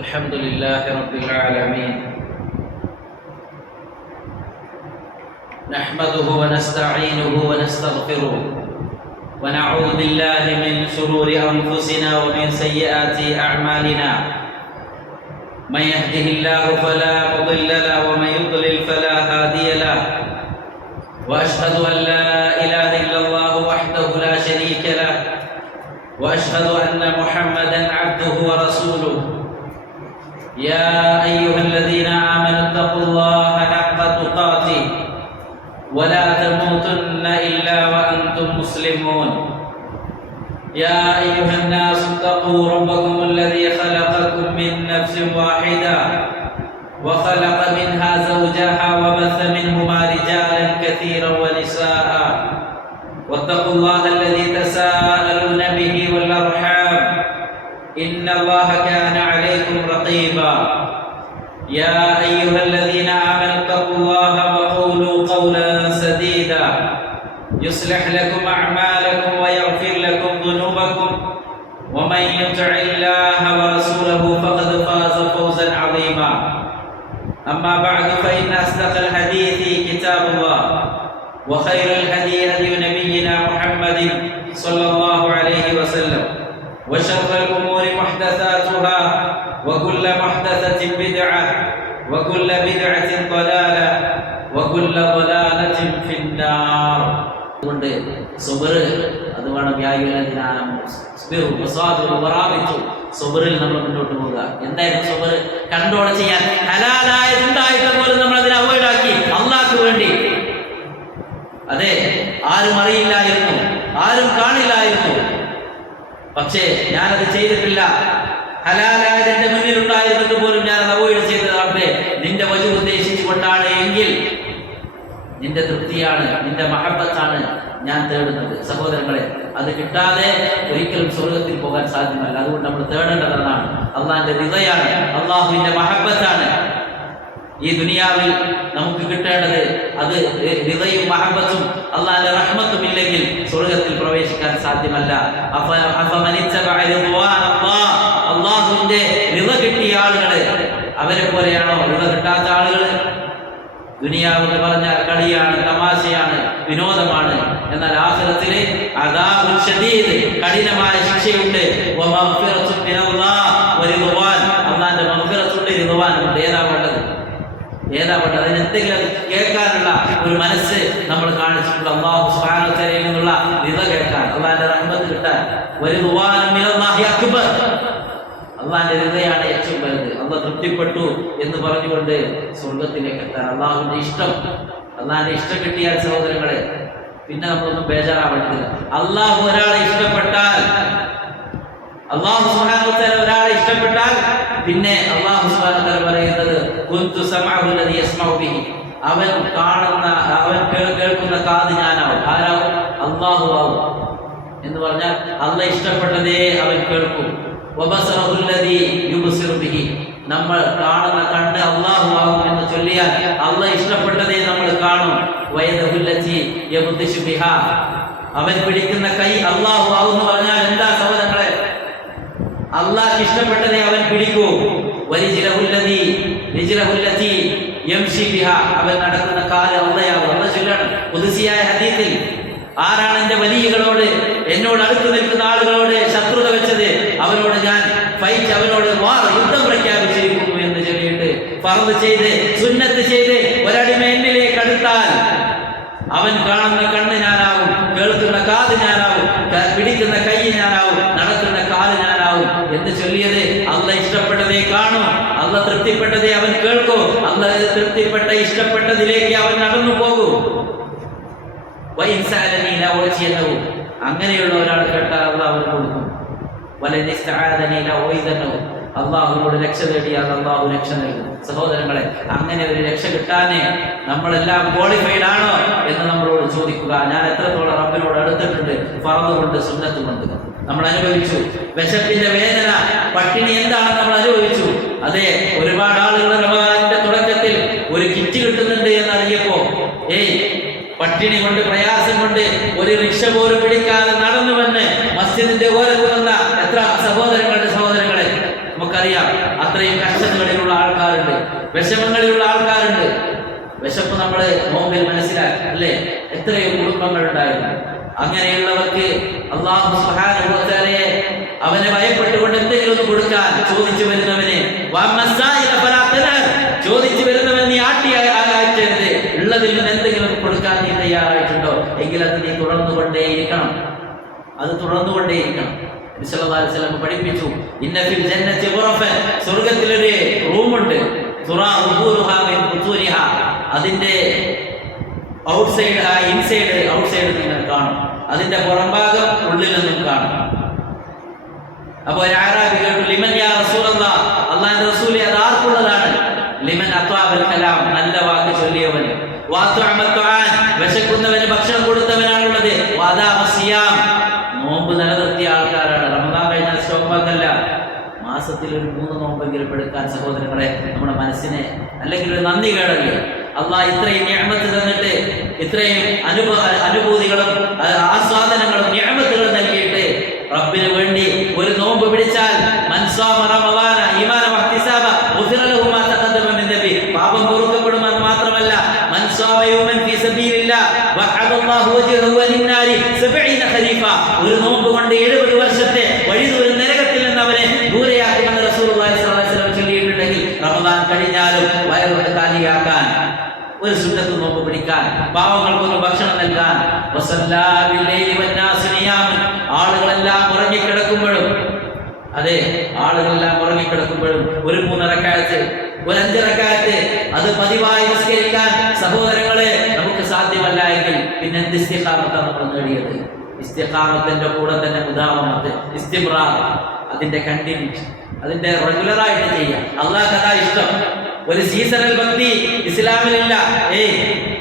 الحمد لله رب العالمين نحمده ونستعينه ونستغفره ونعوذ بالله من شرور أنفسنا ومن سيئات أعمالنا من يهده الله فلا مضل له ومن يضلل فلا هادي له وأشهد أن لا إله إلا الله وحده لا شريك له وأشهد أن محمدا عبده ورسوله يا أيها الذين آمنوا اتقوا الله حق تقاته ولا تموتن إلا وأنتم مسلمون يا أيها الناس اتقوا ربكم الذي خلقكم من نفس واحدة وخلق منها زوجها وبث منهما رجالا كثيرا ونساء واتقوا الله الذي تساءلون به والأرحام إن الله كان عليكم رقيبا يا أيها الذين آمنوا اتقوا الله وقولوا قولا سديدا يصلح لكم أعمالكم ويغفر لكم ذنوبكم ومن يطع الله ورسوله فقد فاز فوزا عظيما أما بعد فإن أصدق الحديث كتاب الله وخير الهدي هدي نبينا محمد صلى الله عليه وسلم وشر الأمور محدثاتها وكل محدثة بدعة وكل بدعة ضلالة وكل ضلالة في النار. അതുകൊണ്ട് സബർ അത് വേണം. സബറിൽ നമ്മൾ മുന്നോട്ട് പോവുക. എന്തായിരുന്നു സബർ? കണ്ടോടെ ചെയ്യാൻ ഹലാലായതുണ്ടായിട്ട് പോലും നമ്മൾ അതിനെ അവോയ്ഡ് ആക്കി അള്ളാഹ്ക്ക് വേണ്ടി. അതെ, ആരും അറിയില്ലായിരുന്നു, ആരും കാണില്ലായിരുന്നു, പക്ഷേ ഞാനത് ചെയ്തിട്ടില്ല. ഹലാലായത് എന്റെ മുന്നിൽ ഉണ്ടായിരുന്നിട്ട് പോലും ഞാൻ അത് അവോയ്ഡ് ചെയ്തത് റബ്ബേ നിന്റെ വജു ഉദ്ദേശിച്ചുകൊണ്ടാണ് എങ്കിൽ നിന്റെ തൃപ്തിയാണ്, നിന്റെ മഹബത്താണ് ഞാൻ തേടുന്നത്. സഹോദരങ്ങളെ, അത് കിട്ടാതെ ഒരിക്കലും സ്വർഗത്തിൽ പോകാൻ സാധ്യമല്ല. അതുകൊണ്ട് നമ്മൾ തേടേണ്ടതാണ് അള്ളാഹിന്റെ റിദയാണ്, അള്ളാഹുവിന്റെ മഹബത്താണ്. ഈ ദുനിയാവിൽ നമുക്ക് കിട്ടേണ്ടത് അത് റിദയും മഹബത്തും അള്ളാഹിന്റെ റഹ്മത്തും ഇല്ലെങ്കിൽ സ്വർഗത്തിൽ പ്രവേശിക്കാൻ സാധ്യമല്ല. അള്ളാഹുവിന്റെ റിദ കിട്ടിയ ആളുകള് അവരെ പോലെയാണോ റിദ കിട്ടാത്ത ആളുകള്? ദുനിയാവ് എന്ന് പറഞ്ഞാൽ കളിയാണ്, തമാശയാണ്, വിനോദമാണ്. എന്നാൽ ആഖിറത്തിൽ അദാബുൻ ശദീദ്, കഠിനമായ ശിക്ഷയുണ്ട്. വമഗ്ഫിറത്തുൻ മിനല്ലാഹ് വറിദ്വാൻ, അല്ലാഹുവിന്റെ മഗ്ഫിറത്തുണ്ട്, റിദ്വാനുണ്ട്. ഏതാ വേണ്ടത്? അതിനെന്തെങ്കിലും കേൾക്കാനുള്ള ഒരു മനസ്സ് നമ്മൾ കാണിച്ചിട്ടുണ്ട്. അല്ലാഹു സുബ്ഹാനഹു വ തആലയിൽ നിന്നുള്ള റിദ കേൾക്കാൻ, അല്ലാഹുവിന്റെ റഹ്മത്ത് കിട്ടാൻ. വറിദ്വാൻ മിനല്ലാഹി അക്ബർ, അള്ളാഹിന്റെ ഹൃദയമാണ് ഏറ്റവും വലുത്. അള്ളാഹ് തൃപ്തിപ്പെട്ടു എന്ന് പറഞ്ഞുകൊണ്ട് സ്വർഗത്തിലേക്ക് എത്താൻ അള്ളാഹുവിന്റെ ഇഷ്ടം, അള്ളാഹിന്റെ ഇഷ്ടം കിട്ടിയാൽ സഹോദരങ്ങളെ പിന്നെ നമ്മളൊന്നും ബേജാറാവേണ്ടതില്ല. അള്ളാഹു ഒരാളെ ഇഷ്ടപ്പെട്ടാൽ, അള്ളാഹു സുബ്ഹാനഹു വ തആല ഒരാളെ ഇഷ്ടപ്പെട്ടാൽ പിന്നെ അള്ളാഹു സുബ്ഹാനഹു വ തആല പറയുന്നത് കുന്തു സമഅഹു അല്ലദീ യസ്മഉ ബിഹി, അവൻ കാണുന്ന, അവൻ കേൾക്കുന്ന കാത് ഞാനാവും. ആരാവും? അള്ളാഹു ആവും. എന്ന് പറഞ്ഞാൽ അള്ളാഹ് ഇഷ്ടപ്പെട്ടതേ അവൻ കേൾക്കും. നമ്മൾ കാണുന്ന കണ്ണ് അള്ളാഹു ആകും എന്ന് ചൊല്ലിയാൽ അള്ളാഹ് ഇഷ്ടപ്പെട്ടതേ നമ്മൾ കാണും. അവൻ പിടിക്കുന്ന കൈ അള്ളാഹു ആകും എന്ന് പറഞ്ഞാൽ എന്താ സഹോദരങ്ങളെ? അള്ളാഹ് ഇഷ്ടപ്പെട്ടതേ അവൻ പിടിക്കൂ. അവൻ നടക്കുന്ന കാല് അള്ളയാകും. അള്ളാഹ് ചൊല്ലാണ് ഖുദ്സിയായ ഹദീസിൽ, ആരാണ് എന്റെ വലിയകളോട്, എന്നോട് അടുത്ത് നിൽക്കുന്ന ആളുകളോട് ശത്രുത വെച്ചത്, അവനോട് ഞാൻ ഫൈറ്റ്, അവനോട് യുദ്ധം പ്രഖ്യാപിച്ചിരിക്കുന്നു എന്ന് ചൊല്ലിയിട്ട് ഫർദ് ചെയ്ത് സുന്നത്ത് ചെയ്ത് ഒരടിമ എന്നിലേക്ക് അടുത്താൽ അവൻ കാണുന്ന കണ്ണ് ഞാനാവും, കേൾക്കുന്ന കാത് ഞാനാവും, പിടിക്കുന്ന കൈ ഞാനാവും, നടക്കുന്ന കാല് ഞാനാവും എന്ന് ചൊല്ലിയത് അള്ളാഹ് ഇഷ്ടപ്പെട്ടതേ കാണും, അള്ളാഹ് തൃപ്തിപ്പെട്ടതേ അവൻ കേൾക്കൂ, അള്ളാഹ് തൃപ്തിപ്പെട്ട ഇഷ്ടപ്പെട്ടതിലേക്ക് അവൻ നടന്നു പോകൂ. അങ്ങനെയുള്ള ഒരാൾ കേട്ടാൽ അള്ളാഹ് അവന് കൊടുക്കും. അള്ളാഹുവിനോട് രക്ഷ തേടിയാൽ അള്ളാഹു രക്ഷ നൽകും. സഹോദരങ്ങളെ, അങ്ങനെ ഒരു രക്ഷ കിട്ടാനേ നമ്മളെല്ലാം ക്വാളിഫൈഡ് ആണോ എന്ന് നമ്മളോട് ചോദിക്കുക. ഞാൻ എത്രത്തോളം റബ്ബിനോട് അടുത്തിട്ടുണ്ട്? ഫർദ് കൊണ്ട്, സുന്നത്ത് കൊണ്ട് നമ്മൾ അനുഭവിച്ചു. വിശപ്പിന്റെ വേദന, പട്ടിണി എന്താണെന്ന് നമ്മൾ അനുഭവിച്ചു. അതെ, ഒരുപാട് ആളുകൾ റമദാനിന്റെ തുടക്കത്തിൽ ഒരു കിറ്റ് കിട്ടുന്നുണ്ട് എന്നറിയപ്പോ പട്ടിണി കൊണ്ട്, പ്രയാസം കൊണ്ട് ഒരു റിക്ഷ പോലും പിടിക്കാതെ നടന്നു വന്ന് മസ്ജിദിന്റെ ഓരത്ത് വന്ന എത്ര സഹോദരങ്ങളെ നമുക്കറിയാം. അത്രയും കഷ്ടതകളിലുള്ള ആൾക്കാരുണ്ട്, വിഷമങ്ങളിലുള്ള ആൾക്കാരുണ്ട്. വിശപ്പ് നമ്മൾ നോമ്പിൽ മനസ്സിലാക്കി അല്ലേ? എത്രയോ കുടുംബങ്ങൾ ഉണ്ടായിരുന്നു. അങ്ങനെയുള്ളവർക്ക് അല്ലാഹു സുബ്ഹാനഹു വ തആലയെ അവനെ ഭയപ്പെട്ടുകൊണ്ട് എന്തെങ്കിലും ഒന്ന് കൊടുക്കാൻ ചോദിച്ചു വരുന്നവന് ചോദിച്ചു വരുന്നവൻ നീ ആട്ടിയാകരുത്. ഉള്ളതിൽ നിന്ന് എന്തെങ്കിലും കൊടുക്കാൻ നീ തയ്യാറായിട്ടുണ്ടോ എങ്കിൽ അത് നീ തുടർന്നുകൊണ്ടേയിരിക്കണം. അത് തുടർന്നുകൊണ്ടേയിരിക്കണം. നബി സല്ലല്ലാഹു അലൈഹി വസല്ലം പഠിപ്പിച്ചു, ഇന്ന ഫിൽ ജന്നത്തി ഗുറഫൻ, സ്വർഗ്ഗത്തിലൊരു റൂമുണ്ട്, തുറാ ളുഹൂറുഹാ മിൻ ഖുതൂരിഹാ, അതിന്റെ ഔട്ട്സൈഡ് ഇൻസൈഡ് ഔട്ട്സൈഡ് നിങ്ങൾ കാണും, അതിന്റെ പുറംഭാഗം ഉള്ളിൽ നിന്നും കാണും. അപ്പൊ ഒരു അറാബി കേട്ടു, ലിമൻ യാ റസൂലല്ലാഹ്, അല്ലാഹുവിന്റെ റസൂലേ അത് ആർക്കുള്ളതാണ്? ലിമൻ അത്വാബൽ കലാം, നല്ല വാക്ക് ചൊല്ലിയവന്, വഅത്അമ തുആൻ, വിശക്കുന്നവന് ഭക്ഷണം കൊടുത്തവനാണുള്ളത്, വഅദാമ സിയാം, നോമ്പ് നിലനിർത്തിയ ആൾക്കാരാണ്. റമദാൻ കഴിഞ്ഞാൽ സ്റ്റോപ്പാക്കല്ല, മാസത്തിൽ ഒരു 3 നോമ്പെങ്കിലും എടുക്കാൻ സഹോദരങ്ങളെ നമ്മുടെ മനസ്സിനെ അല്ലെങ്കിൽ ഒരു നന്ദി കേടല്ലേ. അള്ളാഹ് ഇത്രയും നിഅമത്ത് തന്നിട്ട് ഇത്രയും അനുഭൂതികളും ആസ്വാദനങ്ങളും നിഅമത്തുകളും നൽകിയിട്ട് റബ്ബിന് വേണ്ടി ഒരു നോമ്പ് പിടിച്ചാൽ മൻ സാമ റമളാന ഈമാന വഹ്തിസാബ ഗുഫിറ ലഹു മാ തഖദ്ദമ മിൻ ദംബി, പാപം പൊറുക്കപ്പെടുമെന്ന് മാത്രമല്ല മൻ സാമ യൗമൻ ഫീ സബീലില്ലാഹ് വഅദല്ലാഹു വജ്ഹഹു ലിന്നാരി 70 ഖരീഫ, ഒരു നോമ്പ് കൊണ്ട് 70 വർഷത്തെ വഴിദൂരം നരകത്തിൽ നിന്ന് അവനെ ദൂരെയാക്കുമെന്ന് റസൂലുള്ളാഹി സ്വല്ലല്ലാഹു അലൈഹി വസല്ലം ചൊല്ലിയിട്ടുണ്ടെങ്കിൽ റമദാൻ കഴിഞ്ഞാലും വയറ് കാലിയാക്കാൻ, ഒരു സുന്നത്ത് നോമ്പ് പിടിക്കാൻ, പാവങ്ങൾക്കൊന്ന് ഭക്ഷണം നൽകാൻ, ആളുകളെല്ലാം ഉറങ്ങിക്കിടക്കുമ്പോഴും, അതെ ആളുകളെല്ലാം ഉറങ്ങിക്കിടക്കുമ്പോഴും ഒരു 3 റക്അത്ത് ഒരു 5 റക്അത്ത് അത് പതിവായി നിസ്കരിക്കാൻ സഹോദരങ്ങളെ നമുക്ക് സാധ്യമല്ല എങ്കിൽ പിന്നെ എന്ത് ഇസ്തിഖാമത്താണ് നമ്മൾ നേടിയത്? ഇസ്തിഖാമത്തിന്റെ കൂടെ തന്നെ മുദാവമത്ത്, ഇസ്തിംറാർ, അതിന്റെ കണ്ടിന്യൂറ്റി, അതിന്റെ റെഗുലറായിട്ട് ചെയ്യാം. അള്ളാഹ് അതാ ഇഷ്ടം. ഒരു സീസണൽ ഭക്തി ഇസ്ലാമിലില്ല.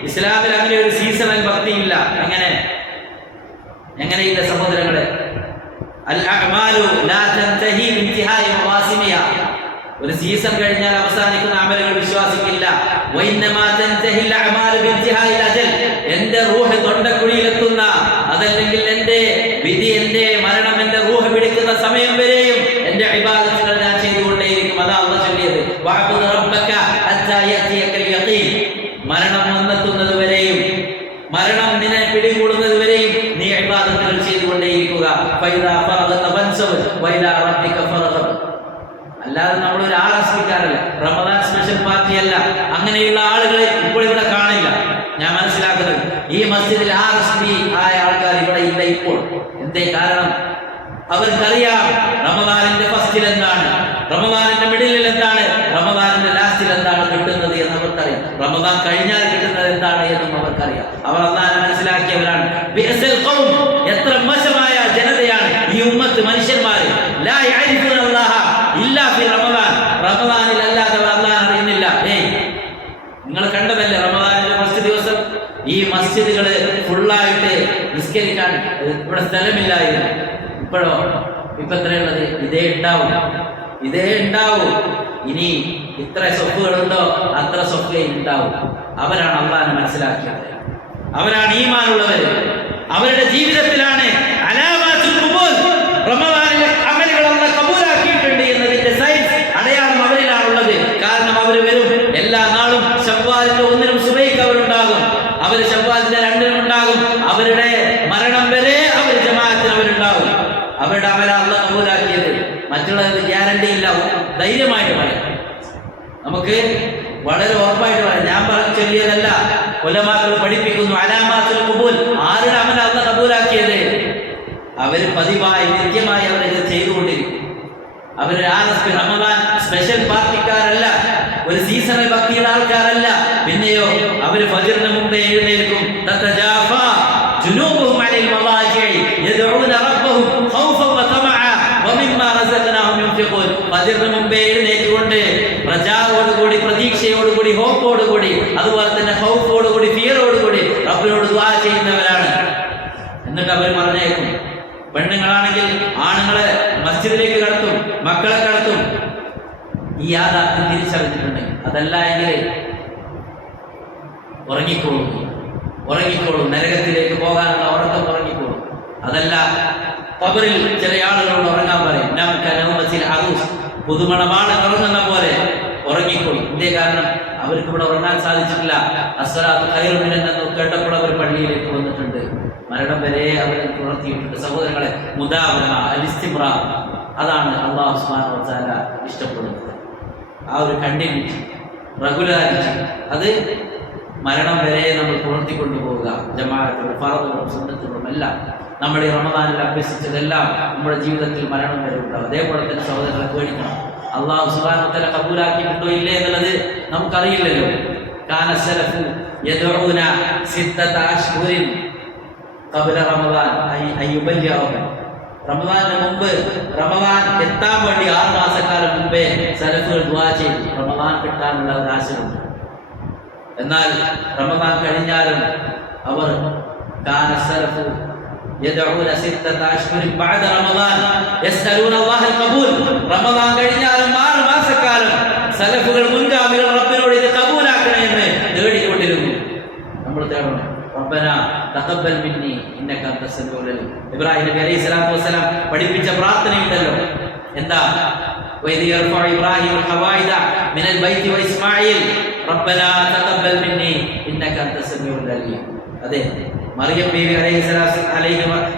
ഇസ്ലാമിൽ അങ്ങനെ ഒരു സീസണൽ ഭക്തി ഇല്ല. എങ്ങനെയില്ല സഹോദരങ്ങളെ? അൽ അഅ്മാലു ലാ തൻതഹി ബിൻതിഹായി മവാസിമിഹ, ഒരു സീസൺ കഴിഞ്ഞാൽ അവസാനിക്കുന്ന അമലുകൾ വിശ്വാസിക്കില്ല. വഇന്നമാ തൻതഹി അൽ അഅ്മാലു ബിൻതിഹായി അജൽ, എന്റെ റൂഹ് തൊണ്ടക്കുഴിയിലെത്തുന്ന, അതല്ലെങ്കിൽ എന്റെ വിധി, എന്റെ മരണം, എന്റെ റൂഹ് പിടിക്കുന്ന സമയം വരെയും എന്റെ ഇബാദത്തുകൾ ഞാൻ ചെയ്തുകൊണ്ടേയിരിക്കും. അതാ അല്ലാഹു ചൊല്ലിയത്, വഅബ്ദു റബ്ബക ഹത്താ യഅതിയകൽ യഖീൻ, മരണം വന്നെത്തുന്നത് വരെയും, മരണം നിന്നെ പിടികൂടുന്നത് വരെയും നീ ഇബാദത്തുകൾ ചെയ്തുകൊണ്ടേയിരിക്കുക. ഫൈദാ ഫറഗത ഫൻസബ് വഇലാ റബ്ബിക ഫർഗബ്. അല്ലാതെ നമ്മൾ ഒരു ആർഎസ്പിക്കാരല്ല, റമദാൻ സ്പെഷ്യൽ പാർട്ടി അല്ല. അങ്ങനെയുള്ള ആളുകളെ ഇപ്പോൾ ഇവിടെ കാണില്ല. ഞാൻ മനസ്സിലാക്കുന്നത് ഈ മസ്ജിദിൽ ആർഎസ്പി ആയ ആൾക്കാർ ഇവിടെ ഇല്ല ഇപ്പോൾ. എന്തേ കാരണം? അവർക്കറിയാം റമദാനിന്റെ ഫസ്റ്റിൽ എന്താണ്, റമദാനിന്റെ മിഡിലിൽ എന്താണ്, റമദാനിന്റെ ലാസ്റ്റിൽ എന്താണ് കിട്ടുന്നത് എന്ന് അവർക്കറിയാം. റമദാൻ കഴിഞ്ഞാൽ കിട്ടുന്നത് എന്താണ് എന്നും അവർക്കറിയാം. അവർ അല്ലാഹുവിനെ മനസ്സിലാക്കിയവരാണ്. ബിഅസൽ ഖൗം, എത്ര മോശമായ ജനതയാണ് ഈ ഉമ്മത്ത്, മനുഷ്യന്മാർ. ലാ യഅരിഫൂന അല്ലാഹ ഇല്ലാ ഫി റമദാൻ, റമദാനിൽ അല്ലാതെ അവർ അല്ലാഹുവിനെ അറിയുന്നില്ല. നിങ്ങൾ കണ്ടതല്ലേ റമദാനിന്റെ ഫസ്റ്റ് ദിവസം ഈ മസ്ജിദുകൾ ഫുള്ളായിട്ട് നിസ്കരിക്കാൻ ഇവിടെ സ്ഥലമില്ലായിരുന്നു. ഇപ്പോഴോ? ഇപ്പൊ എത്രയുള്ളത്? ഇതേ ഉണ്ടാവും. ഇനി ഇത്ര സ്വത്തുകളുണ്ടോ അത്ര സ്വത്തേ ഉണ്ടാവും. അവരാണ് അള്ളാഹുവിനെ മനസ്സിലാക്കിയത്, അവരാണ് ഈമാനുള്ളവർ. അവരുടെ ജീവിതത്തിലാണ് അലാമാത്തുൽ ഖുബൂൽ, റമദാനിലെ അമലുകൾ അല്ലാഹു കബൂലാക്കിയിട്ടുണ്ട് എന്നതിന്റെ സൈൻസ് അടയാളം അവരിലാണുള്ളത്. കാരണം അവർ വരും എല്ലാ നാളും. ശവ്വാലിന്റെ 1-നും സുബൈക്ക് അവരുണ്ടാകും, അവർ ശവ്വാലിന്റെ 2-നും ഉണ്ടാകും. അവരുടെ മരണം വരെ അവർ ജമാഅത്തിന് അവരുണ്ടാകും. അവരുടെ അമല അല്ലാഹു കബൂലാക്കിയത്. മറ്റുള്ളത് ഗ്യാരണ്ടി ഇല്ല. ധൈര്യമായിട്ട് പറയാം, നമുക്ക് വളരെ ഉറപ്പായിട്ട് പറയാം. ഞാൻ ചൊല്ലിയതല്ല, ഉലമാക്കൾ പഠിപ്പിക്കുന്നു. അലാമാത്തുൽ ഖുബൂൽ, ആരുടെ അമല അല്ലാഹു കബൂലാക്കിയത്? അവർ പതിവായി നിത്യമായി അവരത് ചെയ്തുകൊണ്ടിരിക്കും. അവർ റമദാൻ സ്പെഷ്യൽ പാർട്ടിക്കാരല്ല, ഒരു സീസണൽ ഭക്തിയുടെ ആൾക്കാരല്ല. പിന്നെയോ അവർ ഫജ്റിന് മുമ്പേ എഴുന്നേൽക്കും. തതജാഫാ ജുനൂബുഹും അലൽ മളാജിഇ യദ്ഊന റബ്ബഹും ഖൗഫൻ വതമഅ വമിമ്മാ റസഖനാഹും യുൻഫിഖൂൻ. ഫജ്റിന് മുമ്പേ എഴുന്നേറ്റുകൊണ്ട് പ്രജാവോടുകൂടി, പ്രതീക്ഷയോടുകൂടി, ഹോപ്പോടുകൂടി, അതുപോലെ തന്നെ ഹൗഫോടുകൂടി, ഫിയറോടുകൂടി റബ്ബിനോട് ദുആ ചെയ്യുന്നവരാണ്. എന്നിട്ട് അവർ പറഞ്ഞേക്കും. പെണ്ണുങ്ങളാണെങ്കിൽ ആണുങ്ങളെ മസ്ജിദിലേക്ക് കടത്തും, മക്കളെ കടത്തും. ഈ യാഥാർത്ഥ്യം തിരിച്ചറിഞ്ഞിട്ടുണ്ടെങ്കിൽ, അതല്ല എങ്കിൽ ഉറങ്ങിക്കോളും, നരകത്തിലേക്ക് പോകാനുള്ള ഉറക്കം ഉറങ്ങിക്കോളും. അതല്ല ഖബറിൽ ചില ആളുകളോട് ഉറങ്ങാൻ പറയും. പുതുമണമാണ് ഉറങ്ങുന്ന പോലെ ഉറങ്ങിക്കൊള്ളും. ഇതേ കാരണം അവർക്ക് ഇവിടെ ഉറങ്ങാൻ സാധിച്ചിട്ടില്ല. അസ്സലാത്തു ഖൈറുൻ മിനൻ എന്ന് കേട്ടപ്പോൾ അവർ പള്ളിയിലേക്ക് വന്നിട്ടുണ്ട്. മരണം വരെ അവർ തുടർത്തിയിട്ടുണ്ട്. സഹോദരങ്ങളെ, മുദാവമ അൽ-ഇസ്തിമ്റാ, അതാണ് അല്ലാഹു സുബ്ഹാനഹു വ തആല ഇഷ്ടപ്പെടുന്നത്. ആ ഒരു കണ്ടിന്യൂറ്റി, റെഗുലാരിറ്റി, അത് മരണം വരെ നമ്മൾ തുടർത്തിക്കൊണ്ടുപോവുക. ജമാഅത്തുകളും ഫർളുകളും സുന്നത്തുകളും എല്ലാം നമ്മൾ ഈ റമദാനിൽ അഭ്യസിച്ചതെല്ലാം നമ്മുടെ ജീവിതത്തിൽ മരണം വരെ ഉണ്ടാവും. അതേപോലെ തന്നെ സഹോദരങ്ങളെ പേടിക്കണം. അല്ലാഹു സുബ്ഹാനഹു വ തആല കബൂലാക്കിയിട്ടുണ്ടോ ഇല്ലേ എന്നുള്ളത് നമുക്കറിയില്ലല്ലോ. കാന സലഫു യദ്ഊന സിത്തത അശ്ഹുരിൻ ഖബല റമദാൻ അയ്യുബല്ലിയഹു. റമദാനിന് മുമ്പ്, റമദാൻ എത്താൻ വേണ്ടി 6 മാസക്കാലം മുമ്പേ സലഫുകൾ ദുആ ചെയ്തു. റമദാൻ കിട്ടാനുള്ള ഒരു ആശയുണ്ട്. എന്നാൽ റമദാൻ കഴിഞ്ഞാലും അവർ കാന സലഫു യദ്ഊന സിത്തത അശ്ഹുരിൻ ബഅദ റമദാൻ യസ്അലൂന അല്ലാഹൽ ഖബൂൽ. റമദാൻ കഴിഞ്ഞാലും 6 മാസക്കാലം സലഫുകൾ, മുൻഗാമികൾ റബ്ബിനോട് ഇത് കബൂലാക്കണേ എന്ന് തേടിക്കൊണ്ടിരുന്നു. നമ്മൾ തേടണം. റബ്ബന തഖബ്ബൽ മിന്നി ഇന്നക അൻതസ് സമീഉൽ അലീം. ഇബ്രാഹിം നബി അലൈഹി സ്വലാത്തു വസ്സലാം പഠിപ്പിച്ച പ്രാർത്ഥനയുണ്ടല്ലോ. എന്താ? വഇദ് യർഫഉ ഇബ്രാഹിം ഖവായിദ മിനൽ ബൈത്തി വഇസ്മാഈൽ റബ്ബന തഖബ്ബൽ മിന്നി ഇന്നക അൻതസ് സമീഉൽ അലീം. അതെ, മറിയം ബീവി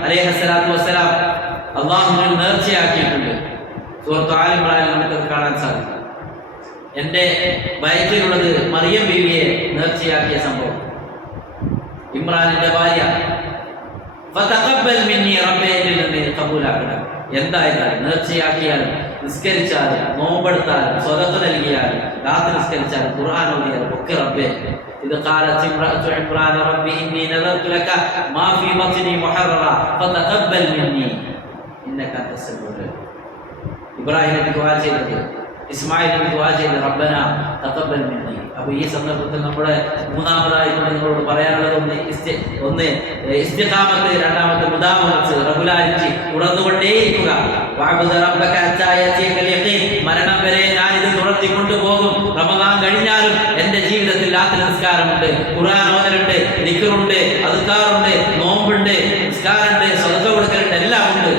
അലൈഹിസ്സലാത്തു വസ്സലാം അല്ലാഹുവിനെ നേർച്ചയാക്കിയിട്ടുണ്ട്. സൂറത്ത് ആൽ ഇംറാനിൽ നമുക്കത് കാണാൻ സാധിക്കും. എൻ്റെ വയറ്റിലുള്ളത് മറിയം ബീവിയെ നേർച്ചയാക്കിയ സംഭവം. ഇമ്രാനിന്റെ ഭാര്യ ഫതഖബ്ബൽ മിന്നി, റബ്ബേ എന്നിൽ നിന്ന് കബൂലാക്കണം. എന്തായാലും നേർച്ചയാക്കിയാലും, നിസ്കരിച്ചാലും, നോമ്പെടുത്താലും, സ്വതക്ക നൽകിയാലും, രാത്രി നിസ്കരിച്ചാലും, ഖുർആൻ ഓതിയാലും ഒക്കെ റബ്ബേ. ഇത് ഖാലത്ത് ഇംറഅതു ഇബ്രാന റബ്ബി ഇന്നി നദർതു ലക മാ ഫീ ബത്നി മുഹററ ഫതഖബ്ബൽ മിന്നി ഇന്നക അൻതസ് സമീഉൽ അലീം. ഇബ്രാഹിം നബി ദുആ ചെയ്തത്, ഇസ്മായിൽ നബി ദുആ ചെയ്തത് റബ്ബന തഖബ്ബൽ മിന്നി. അപ്പോൾ ഈ സന്ദർഭത്തിൽ നമ്മുടെ മൂന്നാമതായിട്ട് നിങ്ങളോട് പറയാനുള്ളത് ഒന്ന് ഇസ്തിഖാമത്ത്, രണ്ടാമത്തെ മുദാവമത്ത്, റെഗുലാരിറ്റി, തുടർന്നുകൊണ്ടേയിരിക്കുക. വഅബ്ദു റബ്ബക ഹത്താ യഅതിയകൽ യഖീൻ. മരണം വരെ ഞാൻ ഇത് തുടർത്തി കൊണ്ടുപോകും. റമദാൻ കഴിഞ്ഞാലും എൻ്റെ ജീവിതത്തിൽ രാത്രി നിസ്കാരമുണ്ട്, ഖുർആൻ ഓതലുണ്ട്, ദിക്റുണ്ട്, അദ്കാറുണ്ട്, നോമ്പുണ്ട്, നിസ്കാരമുണ്ട്, സ്വതക്ക കൊടുക്കലുണ്ട്, എല്ലാം ഉണ്ട്